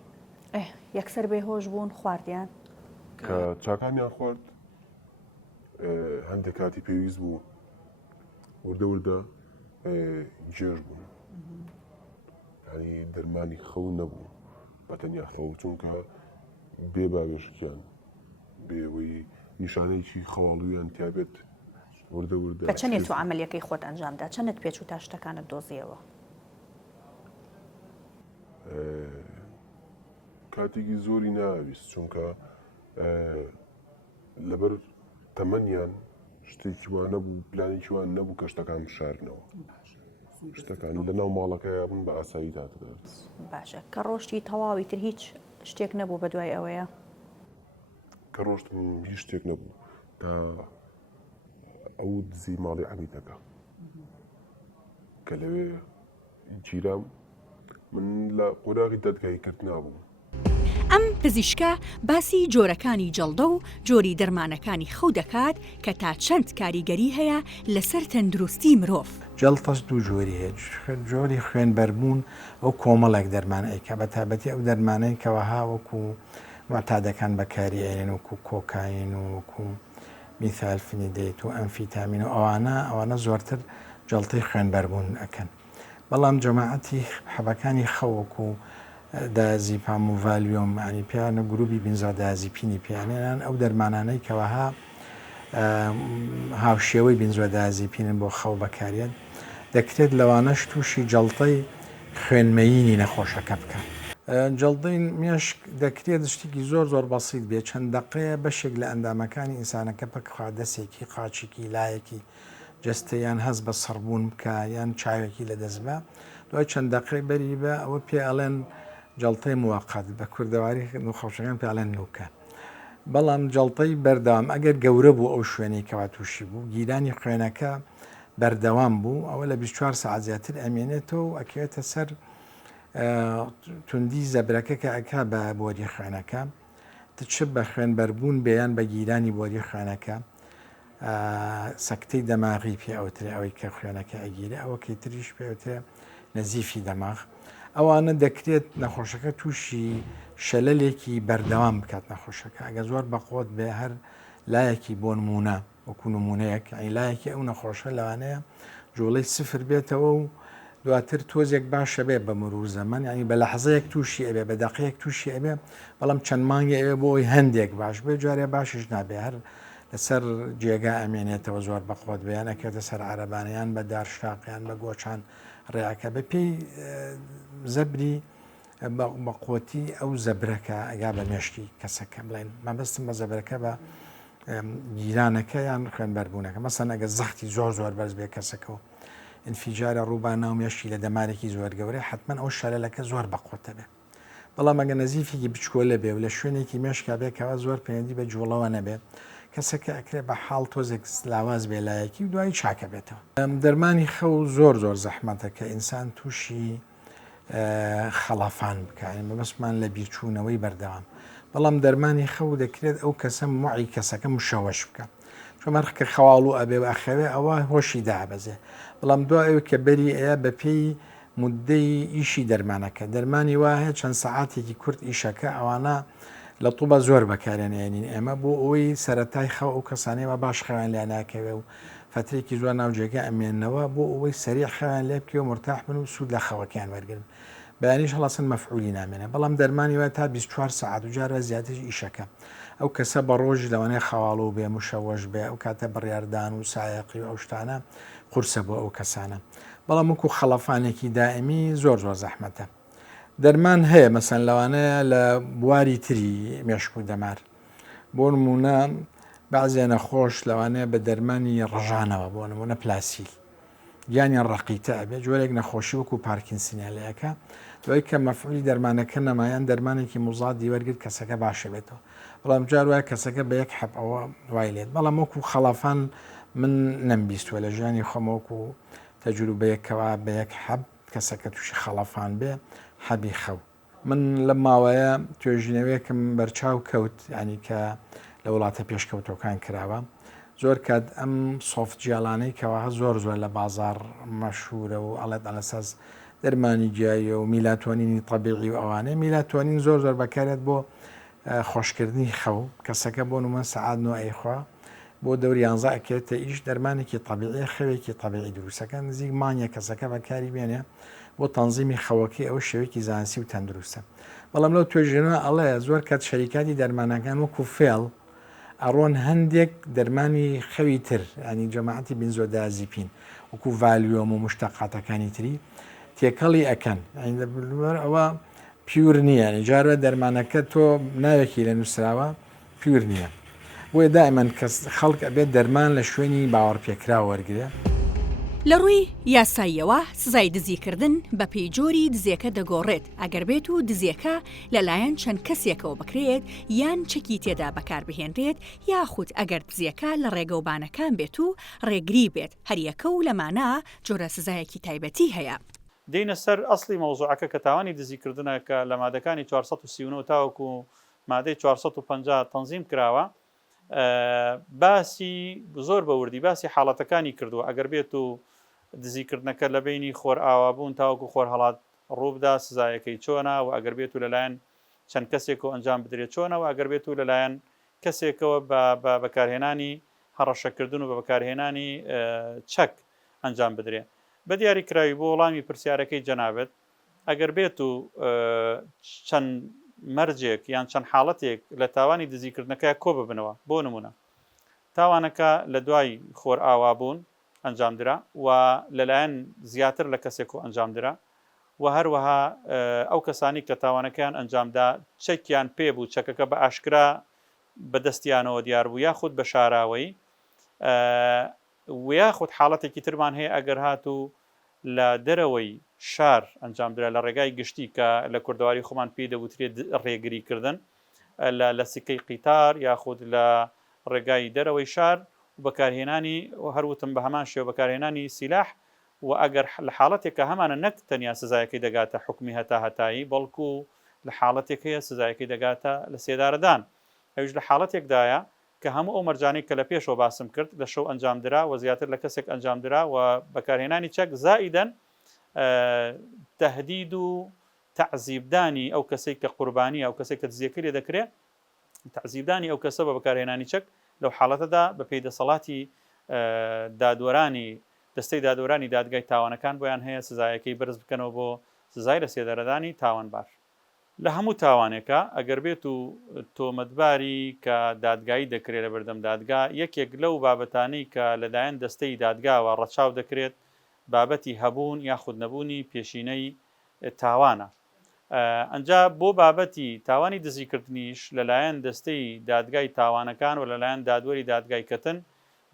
یەکسەر بێهۆش بوون خواردیان کە چاکانیان خوارد هەندێک کاتی پێویست بوو وردە وردە گێژ بوون ینی دەرمانی خەو نەبوو بەتەنیا خەو چونکە بێ باوێشکیان بێەوەی نیشانەیەکی خەواڵویان تیابێت وردە وردە بە چەندێت تو عملیەکەی خۆت ئەنجامدا چەندت پێچ و تا شتەکانت دۆزیەوە کاتێکی زۆری ناویست چونکە لەبەر تەمەنیان شتێکی وان نەبوو پلانێکی وان نەبوو کە شتەکان بشارنەوە شتەکانی لەناو ماڵەکەیە بوون بە ئاسایی دادرێت. باشە کە ڕۆشتی تەواوی تر هیچ شتێک نەبوو بە دوای ئەوەیە. کە ڕۆشتم هیچ شتێک نەبوو تا ئەو دزی ماڵی عەمیدەکە کە لەوێ گیرام من لە قۆراغی دەدگای کرد نابوو. ئەم پزیشکە باسی جۆرەکانی جەڵدە و جۆری دەرمانەکانی خەو دەکات کە تا چەند کاریگەری هەیە لەسەر تەندروستی مرۆڤ. جەڵتەش دوو جۆری هەیە جۆری خوێنبەربوون ئەو کۆمەڵێک دەرمانەی کە بە تابەتی ئەو دەرمانەی کەوەها وەکو معتادەکان بەکاریێنن وەکو کۆکاین و وەکو میثالفینیدێت و ئەمفیتامین و ئەوانە زۆرتر جەڵتەی خوێنبەربوون ئەکەن. بەڵام جەماعەتی حەبەکانی خەوەکو دازیپام و ڤالیۆم ینی پیانە گروپی بنزۆدازیپینی پیانێنان ئەو دەرمانانەی کەوەها هاوشێوەی بنزۆدازیپینن بۆ خەو بەکارێن دەکرێت لەوانەش تووشی جەڵتەی خوێنمەیینی نەخۆشەکە بکە. جەڵدەی مێشک دەکرێت شتێکی زۆر بەسیط بێت چەند دەقەیە بەشێک لە ئەندامەکانی ئینسانەکە بکخوا دەسێکی قاچێکی لایەکی جستەیان هەست بە سەربوون بکە یان چاوێکی لە دەست بە دوای چەند دەقەی بەری بە ئەوە پێ ئەڵێن جەڵتەی موقەت بە کوردەواری نوخەوشەکان پێ ئەڵێن نوکە. بەڵام جەڵتەی بەردەوام ئەگەر گەورە بوو ئەو شوێنەی کەوا تووشی بوو گیرانی خوێنەکە بەردەوام بوو ئەوە لە 24 ساعت زیاتر ئەمێنێتەوە و ئەکەوێتە سەر توندی زەبرەکە کە ئەکا بە بۆری خوێنەکە چ بە خوێنبەربوون بێیان بە گیرانی بۆری خوێنەکە سەکتەی دەماغی پێ ئەوترێ ئەوەی کە خوێنەکە ئەگیرە ئەوە کەی تریش پێوترێ نەزیفی دەماغ ئەوانە دەکرێت نەخۆشەکە تووشی شەلەلێکی بەردەوام بکات نەخۆشەکە ئەگە زۆر بەقۆت بێ هەر لایەکی بۆ نمونە وەکو نمونەیەک ئەی لایەکی ئەو نەخۆشە لەوانەیە جۆڵەی سفر بێتەوە و دواتر تۆزێک باشە بێ بە مرور زەمان ینی بە لەحزەیەک تووشی ئەبێ بە دەقەیەک تووشی ئەبێ بەڵام چەند مانگی ئەوێ بۆ ئەوی هەندێک باش بێ جارێ باشش نابێ هەر لەسەر جێگا ئەمێنێتەوە زۆر بەقۆت بێیان ئەکێتە سەر عەرەبانیان بە دارشتاقیان بە گۆچان ڕێیاکە بە پێی زەبری بە قوتی ئەو زەبرەکە ئەگا بە مێشکی کەسەکە بڵێن مەبەستم بە زەبرەکە بە گیرانەکە یان خوێنبەربوونەکە مەسەن ئەگە زەختی زۆر بەرز بێ کەسەکە و ئینفیجارە ڕووبانە و مێشکی لە دەمارێکی زۆر گەورەی حتمما ئەو شەلەلەکە زۆر بەقۆتە بێ. بەڵام ئەگە نەزیفێکی بچکۆلە بێ و لە شوێنێکی مێشکا بێکەوە زۆر پەیوەندی بە جوڵەوە نەبێت کەسەکە ئەکرێ بە حاڵ تۆزێک لاواز بێلایەکی و دوایی چاکە بێتەوە. دەرمانی خەو زۆر زەحمەتە کە ئینسان تووشی خەڵافان بکەین بەبەستمان لە بیرچوونەوەی بەردەوام. بەڵام دەرمانی خەو دەکرێت ئەو کەسە موعی کەسەکە مشەوەش بکە چۆمەرخکە خەواڵ و ئەبێ و ئەخەوێ ئەوە هۆشی دابەزێ. بەڵام دوای کە بەری ئەیە بە پێی مدەی ئیشی دەرمانەکە دەرمانی وایە چەند سەعاتێکی کورت ئیشەکە ئەوانە لە تووبە زۆر بەکارێنێنین ئێمە بۆ ئەوەی سەرەتای خەو ئەو کەسانەوە باش خەویان لێ ناکەوێ و فترێکی زۆر ناوجێگە ئەمێنەوە بۆ ئەوەی سەریع خەویان لێ بکەوە مرتاح بن و سوود لە خەوەکیان وەرگرن بەیانیش هەڵاسن مەفعولی نامێنێ. بەڵام دەرمانی وایە تا 24 ساعت و جارە زیاتر ئیشەکە ئەو کەسە بە ڕۆژ لەوانەیە خەواڵ و بێ مشەوەش بێ ئەو کاتە بڕیاردان و سایەقی و ئەو شتانە قورسە بۆ ئەو کەسانە. بەڵام وەکو خەڵەفانێکی دائمی زۆر زەحمەتە. دەرمان هەیە مەسەن لەوانەیە لە بواری تری مێشک و دەمار بۆ نمونە بەعزێ نەخۆش لەوانەیە بە دەرمانی ڕژانەوە بۆ نمونە پلاسیل گیانیان ڕەقیتە ئەبێ جۆرێک نەخۆشی وەکو پارکینسینیالەیەەکە دوای کە مەفعولی دەرمانەکە نەمایان دەرمانێکی مزادی وەرگرت کەسەکە باشە بێتەوە. بەڵام جار وایە کەسەکە بە یەک حەب ئەوە دوای لێت. بەڵام وەکو خەڵەفان من نەمبیستوە لە ژیانی خۆمەوەکو تەجروبەیەکەوە بە یەک حەب کەسەکە تووشی خەڵەفان بێ حەبی خەو. من لە ماوەیە توێژینەوەیەکم بەرچاو کەوت ینی کە لە وڵاتە پێشکەوتەکان کراوە زۆر کات ئەم سۆفت جیاڵانەی کەەوە زۆر لە بازار مەشهورە و ئەڵێت ئەلەساس دەرمانی گیایە و میلاتۆنینی طبیعی و ئەوانەیە میلاتۆنین زۆر بەکارێت بۆ خۆشکردنی خەو کەسەکە بۆ نمە سەعات 9 ئەیخوا بۆ دەوری 11 ئەکرێتە ئیش دەرمانێکی طبیعی خەوێکی طبیعی دروستەکە نزیک مانیە کەسەکە بەکاری بێنێ بۆ تەنزیمی خەوەکی ئەو شێوەیەکی زانستی و تەندروستە. بەڵام لەو توێژێنەوە ئەڵەیە زۆر کات شەریکاتی دەرمانەکان وەکو فێڵ ئەڕۆن هەندێک دەرمانی خەوی تر ینی جەماعەتی بنزۆدازیپین وەکو ڤالیۆم و مشتەقاتەکانی تری تێکەڵی ئەکەن ئەوە پیور نییە جارە دەرمانەکە تۆ ناوێکی لە نووسراوە پیور نییە بۆیە دائیمەن کەس خەڵک ئەبێت دەرمان لە شوێنی باوەڕ پێکرا وەرگێ لە ڕووی یاساییەوە سزای دزیکردن بە پێیجۆری دزیەکە دەگۆڕێت ئەگەر بێت و دزیەکە لەلایەن چەند کەسێکەوە بکرێت یان چەکی تێدا بەکاربهێنرێت یاخود ئەگەر دزیەکە لە ڕێگەوبانەکان بێت و ڕێگری بێت هەریەکە و لەمانە جۆرە سزایەکی تایبەتی هەیە. دێنە سەر ئەسڵی مەوزوعەکە کە تاوانی دزیکردنە کە لە مادەکانی 439 تاوەکو مادەی 450 تەنزیم کراوە باسی زۆر بەوردی باسی حاڵەتەکانی کردووە ئەگەر بێت و دزیکردنەکە لە بینی خۆر ئاوابوون تاوەکو خۆر هەڵات ڕووبدا سزایەکەی چۆنە و ئەگەر بێت و لەلایەن چەند کەسێکەوە ئەنجام بدرێت چۆنەوە ئەگەر بێت و لەلایەن کەسێکەوە بە بەکارهێنانی هەڕەشەکردن و بە بەکارهێنانی چەک ئەنجام بدرێت. بە دیاریکراوی بۆ وەڵامی پرسیارەکەی جەنابەت ئەگەر بێت و چەند مەرجێک یان چەند حاڵەتێک لە تاوانی دزیکردنەکە کۆ ببنەوە بۆ نمونە تاوانەکە لە دوای خۆر ئاوابوون ئەنجامدرا و لەلایەن زیاتر لە کەسێک و ئەنجامدرا و هەروەها ئەو کەسانی کە تاوانەکەیان ئەنجامدا چەکیان پێبوو چەکەکە بە ئاشکرا بەدەستیانەوە دیار بوو یاخود بە شاراوەی یاخود حاڵەتێکی ترمان هەیە ئەگەر هاتوو لە دەرەوەی شار ئەنجامدرا لە ڕێگای گشتی کە لە کوردەواری خۆمان پێی دەوترێت ڕێگریکردن لە سکەی قیتار یاخود لە ڕێگای دەرەوەی شار و بەکارهێنانی هەروتم بە هەمان شێوە بەکارهێنانی سیلاح و ئەگەر لە حاڵەتێکە هەمانە نەک تەنیا سزایەکەی دەگاتە حکمی هەتا هەتایی بەڵکو لە حاڵەتێک هەیە سزایەکەی دەگاتە لە سێدارەدان ئەوش لە حاڵەتێکدایە کە هەموو ئەو مەرجانەی کە لە پێشەوە باسم کرد لە شەو ئەنجامدرا و زیاتر لە کەسێک ئەنجامدرا و بەکارهێنانی چەک زائیدەن تهدید و تعزیبدانی ئەو کەسێک کە قوربانی ئەو کەسێک کە دزیەکە لێ دەکرێت تعزیبدانی ئەو کەسە بە بەکارهێنانی چەک لەو حاڵەتەدا بە پێیدەسەڵاتی دادوەرانی دەستەی دادوەرانی دادگای تاوانەکان بۆیان هەیە سزایەکەی بەرز بکەنەوە بۆ سزای لە سێدەرەدانی تاوانبار. لە هەموو تاوانێکە ئەگەر بێت و تۆمەتباری کە دادگایی دەکرێت لە بەردەم دادگا یەکێک لەو بابەتانەی کە لەلایەن دەستەی دادگاوە ڕەچاو دەکرێت بابەتی هەبوون یاخود نەبوونی پێشینەی تاوانە. ئەنجا بۆ بابەتی تاوانی دزیکردنیش لەلایەن دەستەی دادگای تاوانەکان و لەلایەن دادوەری دادگای کەتن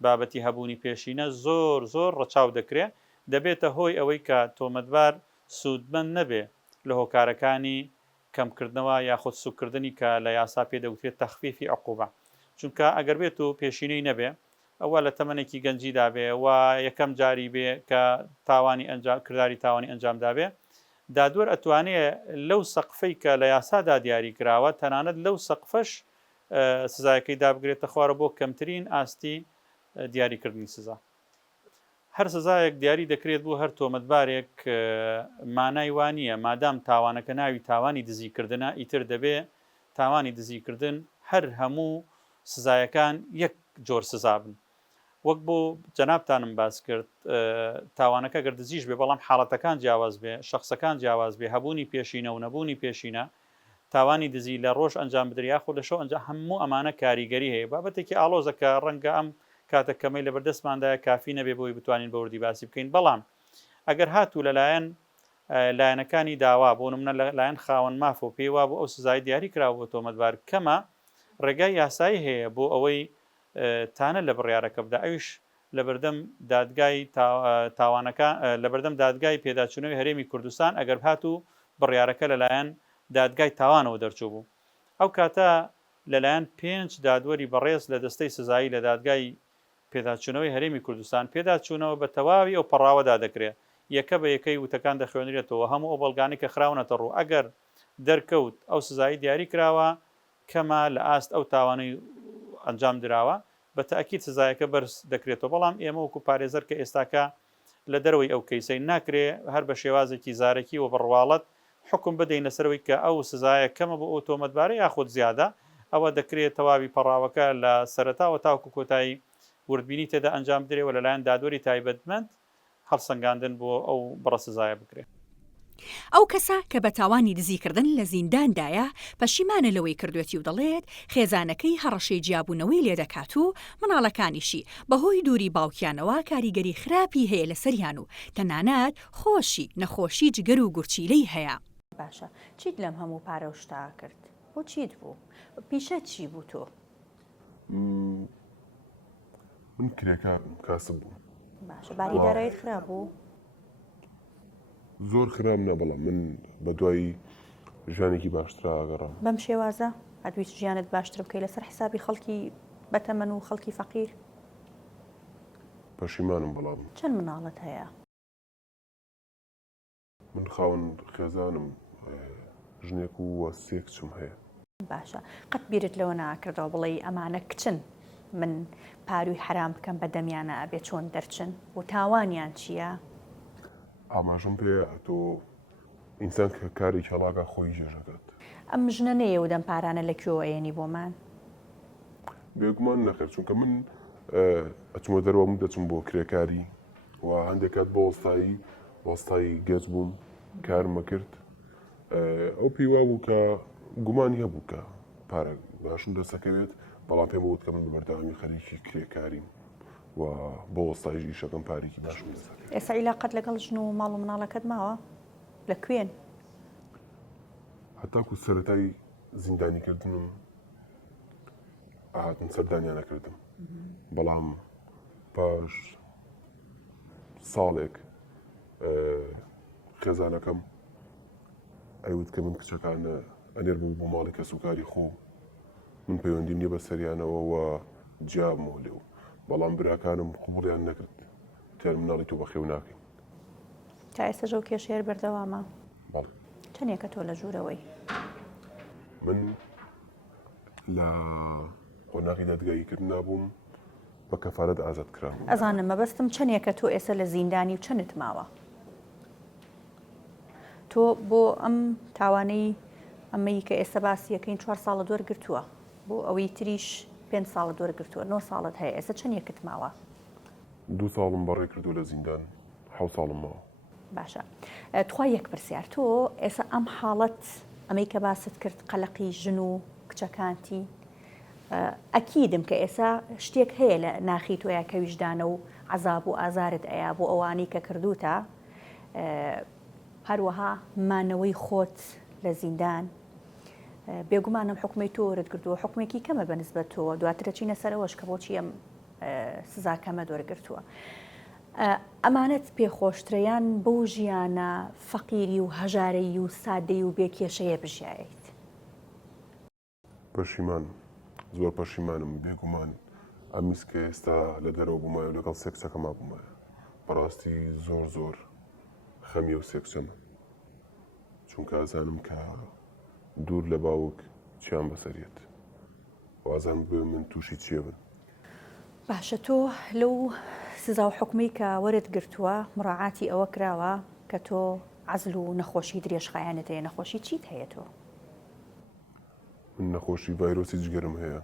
بابەتی هەبوونی پێشینە زۆر زۆر ڕەچاو دەکرێت دەبێتە هۆی ئەوەی کە تۆمەتبار سوودمەند نەبێ لە هۆکارەکانی کەمکردنەوە یاخود سوکردنی کە لە یاسا پێ دەوترێت تەخفیفی عقوبە چونکە ئەگەر بێت و پێشینەی نەبێ ئەوە لە تەمەنێکی گەنجیدا بێ و یەکەم جاری بێ کە تاوانی کردداری تاوانی ئەنجامدا بێ دادوەر ئەتوانێت لەو سەقفەی کە لە یاسادا دیاری کراوە تەنانەت لەو سەقفەش سزایەکەی دابگرێتە خوارە بۆ کەمترین ئاستی دیاریکردنی سزا. هەر سزایەک دیاری دەکرێت بۆ هەر تۆمەتبارێک مانای وانە مادام تاوانەکە ناوی تاوانی دزیکردنە ئیتر دەبێ تاوانی دزیکردن هەر هەموو سزایەکان یەک جۆر سزا بن. وەک بۆ جەنابتانم باس کرد تاوانەکە گەر دزیش بێ بەڵام حاڵەتەکان جیاواز بێ شخصەکان جیاواز بێ هەبوونی پێشینە و نەبوونی پێشینە تاوانی دزی لە ڕۆژ ئەنجام بدریا خۆ لە شەو ئەنجام هەموو ئەمانە کاریگەری هەیە بابەتێکی ئالۆزەکە ڕەنگە ئەم کاتە کەمەی لە بەردەستماندایە کافی نەبێ بۆی بتوانین بەوردی باسی بکەین بەڵام ئەگەر هاتوو لەلایەن لایەنەکانی داوا بۆ نمونە لەلایەن خاوەن مافۆ پێیوا بۆ ئەو سزای دیاری کراوە بۆ تۆمەتبار کەمە ڕێگای یاسایی هەیە بۆ ئەوەی تانە لە بڕیارەکە بدە ئەوش لە بەردەم دادگای تاوانەکان لە بەردەم دادگای پێداچوونەوەی هەرێمی کوردستان ئەگەر هاتوو بڕیارەکە لەلایەن دادگای تاوانەوە دەرچوو بوو ئەو کاتە لەلایەن 5 دادوەری بەڕێز لە دەستەی سزایی لە دادگای پێداچوونەوەی هەرێمی کوردستان پێداچوونەوە بە تەواوی ئەو پەڕاوەدا دەکرێت یەکە بە یەکەی وتەکان دەخوێنرێتەوە هەموو ئەو بەڵگانی کە خراونەتە ڕوو ئەگەر دەرکەوت ئەو سزایی دیاری کراوە کەمە لە ئاست ئەو تاوانەی ئەنجام دراوە بە تەئەکید سزایەکە بەرز دەکرێتەوە بەڵام ئێمە وەکو پارێزەر کە ئێستاکە لە دەرەوەی ئەو کەیسەی ناکرێ هەر بە شێوازێکی زارەکی و بڕواڵەت حکم بدەین لەسەرەوەی کە ئەو سزایە کەمە بۆ ئەو تۆمەتبارە یاخود زیادە ئەوە دەکرێت تەواوی پەڕاوەکە لە سەرەتاوە تاوکو کۆتایی وردبینی تێدا ئەنجام درێەوە لەلایەن دادوەری تایبەتمەند هەڵسەنگاندن بۆ ئەو بڕە سزایە بکرێت. ئەو کەسە کە بە تاوانی دزیکردن لە زینداندایە پەشیمانە لەوەی کردوێتی و دەڵێت خێزانەکەی هەڕەشەی جیابوونەوەی لێ دەکات و مناڵەکانیشی بەهۆی دووری باوکیانەوە کاریگەری خراپی هەیە لە سەریان و تەنانەت خۆشی نەخۆشی جگەر و گورچیلەی هەیە. باشە چیت لەم هەموو پارە و شتا کرد بۆ چیت بوو پیشە چی بوو تۆ؟ من کرێکە کاسب بوو باشە باری دارایت خراپ بوو. زۆر خراب نە بەڵام من بە دوایی ژیانێکی باشترا ئاگەڕام. بەم شێوازە ئەدویست ژیانت باشتر بکەی لەسەر حسابی خەڵکی بەتەمەن و خەڵکی فەقیر. پەشیمانم بەڵام چەند مناڵەت هەیە؟ من خاوەن خێزانم ژنێک و سێ کچم هەیە. باشە قەت بیرت لەوە ناکردەوە بڵێ ئەمانە کچن من پاروی حرام بکەم بە دەمیانە ئەبێ چۆن دەرچن و تاوانیان چییە؟ ئاماژم پێ تۆ ئینسان کە کارێک هەڵاگا خۆی ژێژەکات. ئەم ژنە نەیە و دەم پارانە لەکوێوە ئێنی بۆمان. بێگومان نەخێر چونکە من ئەچمە دەرەوە من دەچم بۆ کرێکاری و هەندێکات بۆ وەستایی گەج بووم کارمە کرد ئەو پێیوا بوو کە گومانی هەبوو کە پارە باشم دەسەکەوێت بەڵام پێم بوت کە من بەردەوامی خەریکی کرێکاریم و بۆ وەستایش ئیشەکەم پارێکی باشم دەسەکەوێت. ئێستا عیلاقەت لەگەڵ ژن و ماڵ و مناڵەکەت ماوە لەکوێن؟ هەتاکو سەرەتای زیندانیکردنم ئاهاتم سەردانیان نەکردم بەڵام پاش ساڵێک خێزانەکەم ئەیوت کە من کچەکانە ئەنێر بوو بۆ ماڵی کەسوکاری خۆ من پەیوەندیم نییە بە سەریانەوە و جیابمەوە لێو بەڵام براکانم قوڵیان نەکرد تیان مناڵی تۆ بەخێو ناکەین. تا ئێستا ژەو کێشێر بەردەوامە؟ بەڵێ. چەندێکە تۆ لە ژوورەوەی؟ من لە قۆناغی دادگاییکردن نابووم بە کەفارەت ئازاد کرام. ئەزانم مەبەستم چەندێکە تۆ ئێستا لە زیندانی و چەندت ماوە؟ تۆ بۆ ئەم تاوانەی ئەمەی کە ئێستا باسیەکەین 4 ساڵە دووەرگرتووە بۆ ئەوەی تریش 5 ساڵە دووەرگرتووە 9 ساڵت هەیە ئێستا چەندێکت ماوە؟ 2 ساڵم بەڕێ کردو لە زیندان 7 ساڵم ماوە. باشە توخوا یەک پرسیار تۆ ئێستا ئەم حاڵەت ئەمەی کە باست کرد قەلەقی ژن و کچەکانتی ئەکیدم کە ئێستا شتێک هەیە لە ناخی تۆیە کە ویژدانە و عەزاب و ئازارت ئەیە بۆ ئەوانەی کە کردوتە هەروەها مانەوەی خۆت لە زیندان بێگومانم حکومەی تۆ وەرت کردووە حکومێکی کەمە بەنسبەت تۆوە دواترە چینە سەرەوەش کە بۆچی ئەم سزا کەمە دووەرگرتووە. ئەمانەت پێخۆشترەیان بەو ژیانە فەقیری و هەژارەی و سادەی و بێکێشەیە بژاییت؟ پەشیمان زۆر پەشیمانم بێگومان ئەمیس کە ئێستا لە دەرەوە بوومایە و لەگەڵ سێکسەکەما بوومایە بەڕاستی زۆر خەمی و سێکسەمە چونکە ئازانم کە دوور لە باوک چیان بەسەریێت وازان بێ من تووشی چێ بن. باشە تۆ لەو سزا و حکومی کە وەرت گرتووە مڕاعاتی ئەوە کراوە کە تۆ عەزل و نەخۆشی درێژخایەنت هەیە نەخۆشی چیت هەیە تۆ؟ من نەخۆشی ڤایرۆسی جگەرم هەیە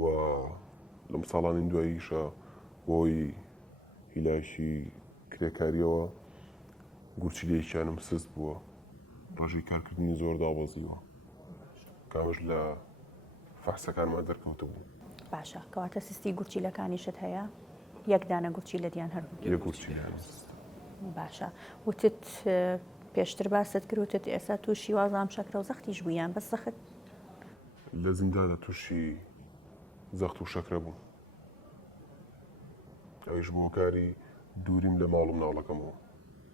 و لەم ساڵانی دواییشە بۆی هیلاشی کرێکاریەوە گورچیلەیەکیانم سست بووە ڕۆژی کارکردنی زۆر داوەزیوە کامش لە فەحسەکانمان دەرکەوتە بوو. باشە کەواتە سستی گورچیلەکانیشت هەیە؟ یەک دانە گورچی لە دیان هەربوو؟ یەک گورچیلیان سست. باشە وتت پێشتر باست کردوتت ئێستا تووشی وازام شەکرە و زەختیش بوویان بەس زەخت لە زیندانە تووشی زەخت و شەکرە بوو ئەویش بۆ کاری دووریم لە ماڵ و مناڵەکەمەوە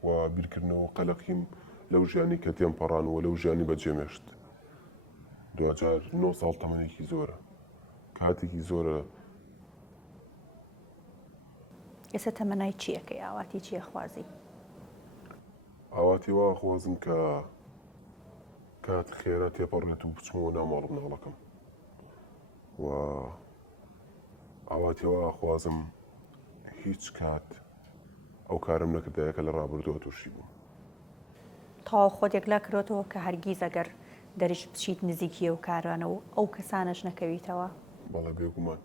و بیرکردنەوە قەلەقیم لەو ژیانی کە تێم پەڕانەوە لەو ژیانی بەجێمێشت دوجار 9 ساڵ تەمەنێکی زۆرە کاتێکی زۆرە. ئێستا تەمەنای چیەکەی ئاواتی چیە خوازی؟ ئاواتی وا خوازم کە کات خێرا تێپەڕێت و بچمەوە ناو ماڵ و مناڵەکەم و ئاواتی وا خوازم هیچ کات ئەو کارم نەکردایە کە لە ڕابردووە تووشی بووم. تاوا خۆتێک لا کرۆتەوە کە هەرگیز ئەگەر دەریش بچیت نزیکیە و کارانە و ئەو کەسانش نەکەویتەوە؟ بەڵێ بێگومان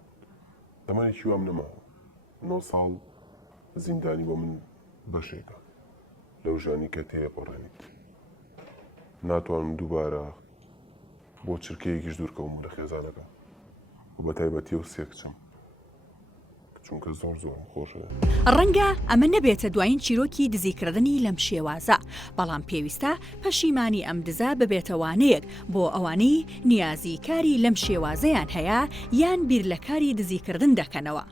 دەمانێکی وام نەماوە 9 ساڵ زیندانی بۆ من بەشێکە لەو ژانی کە تێپەڕێنیت ناتوانم دووبارە بۆ چرکەیەکیش دوورکەوم لە خێزانەکە و بە تایبەتی و سێکچم چونکە زۆرم خۆشە. ڕەنگە ئەمە نەبێتە دوایین چیرۆکی دزیکردنی لەم شێوازە بەڵام پێویستە پەشیمانی ئەم دزا ببێتەوانەیەک بۆ ئەوانەی نیازی کاری لەم شێوازەیان هەیە یان بیر لە کاری دزیکردن دەکەنەوە.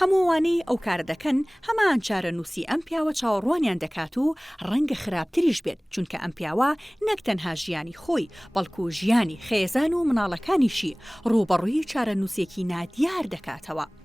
هەمووانەی ئەو کار دەکەن هەمان چارە نووسی ئەم پیاوە چاوەڕوانیان دەکات و ڕەنگە خراپتریش بێت چونکە ئەم پیاوە نەک تەنها ژیانی خۆی بەڵکو ژیانی خێزان و مناڵەکانیشی ڕوبەڕووی چارە نووسێکی نادیار دەکاتەوە.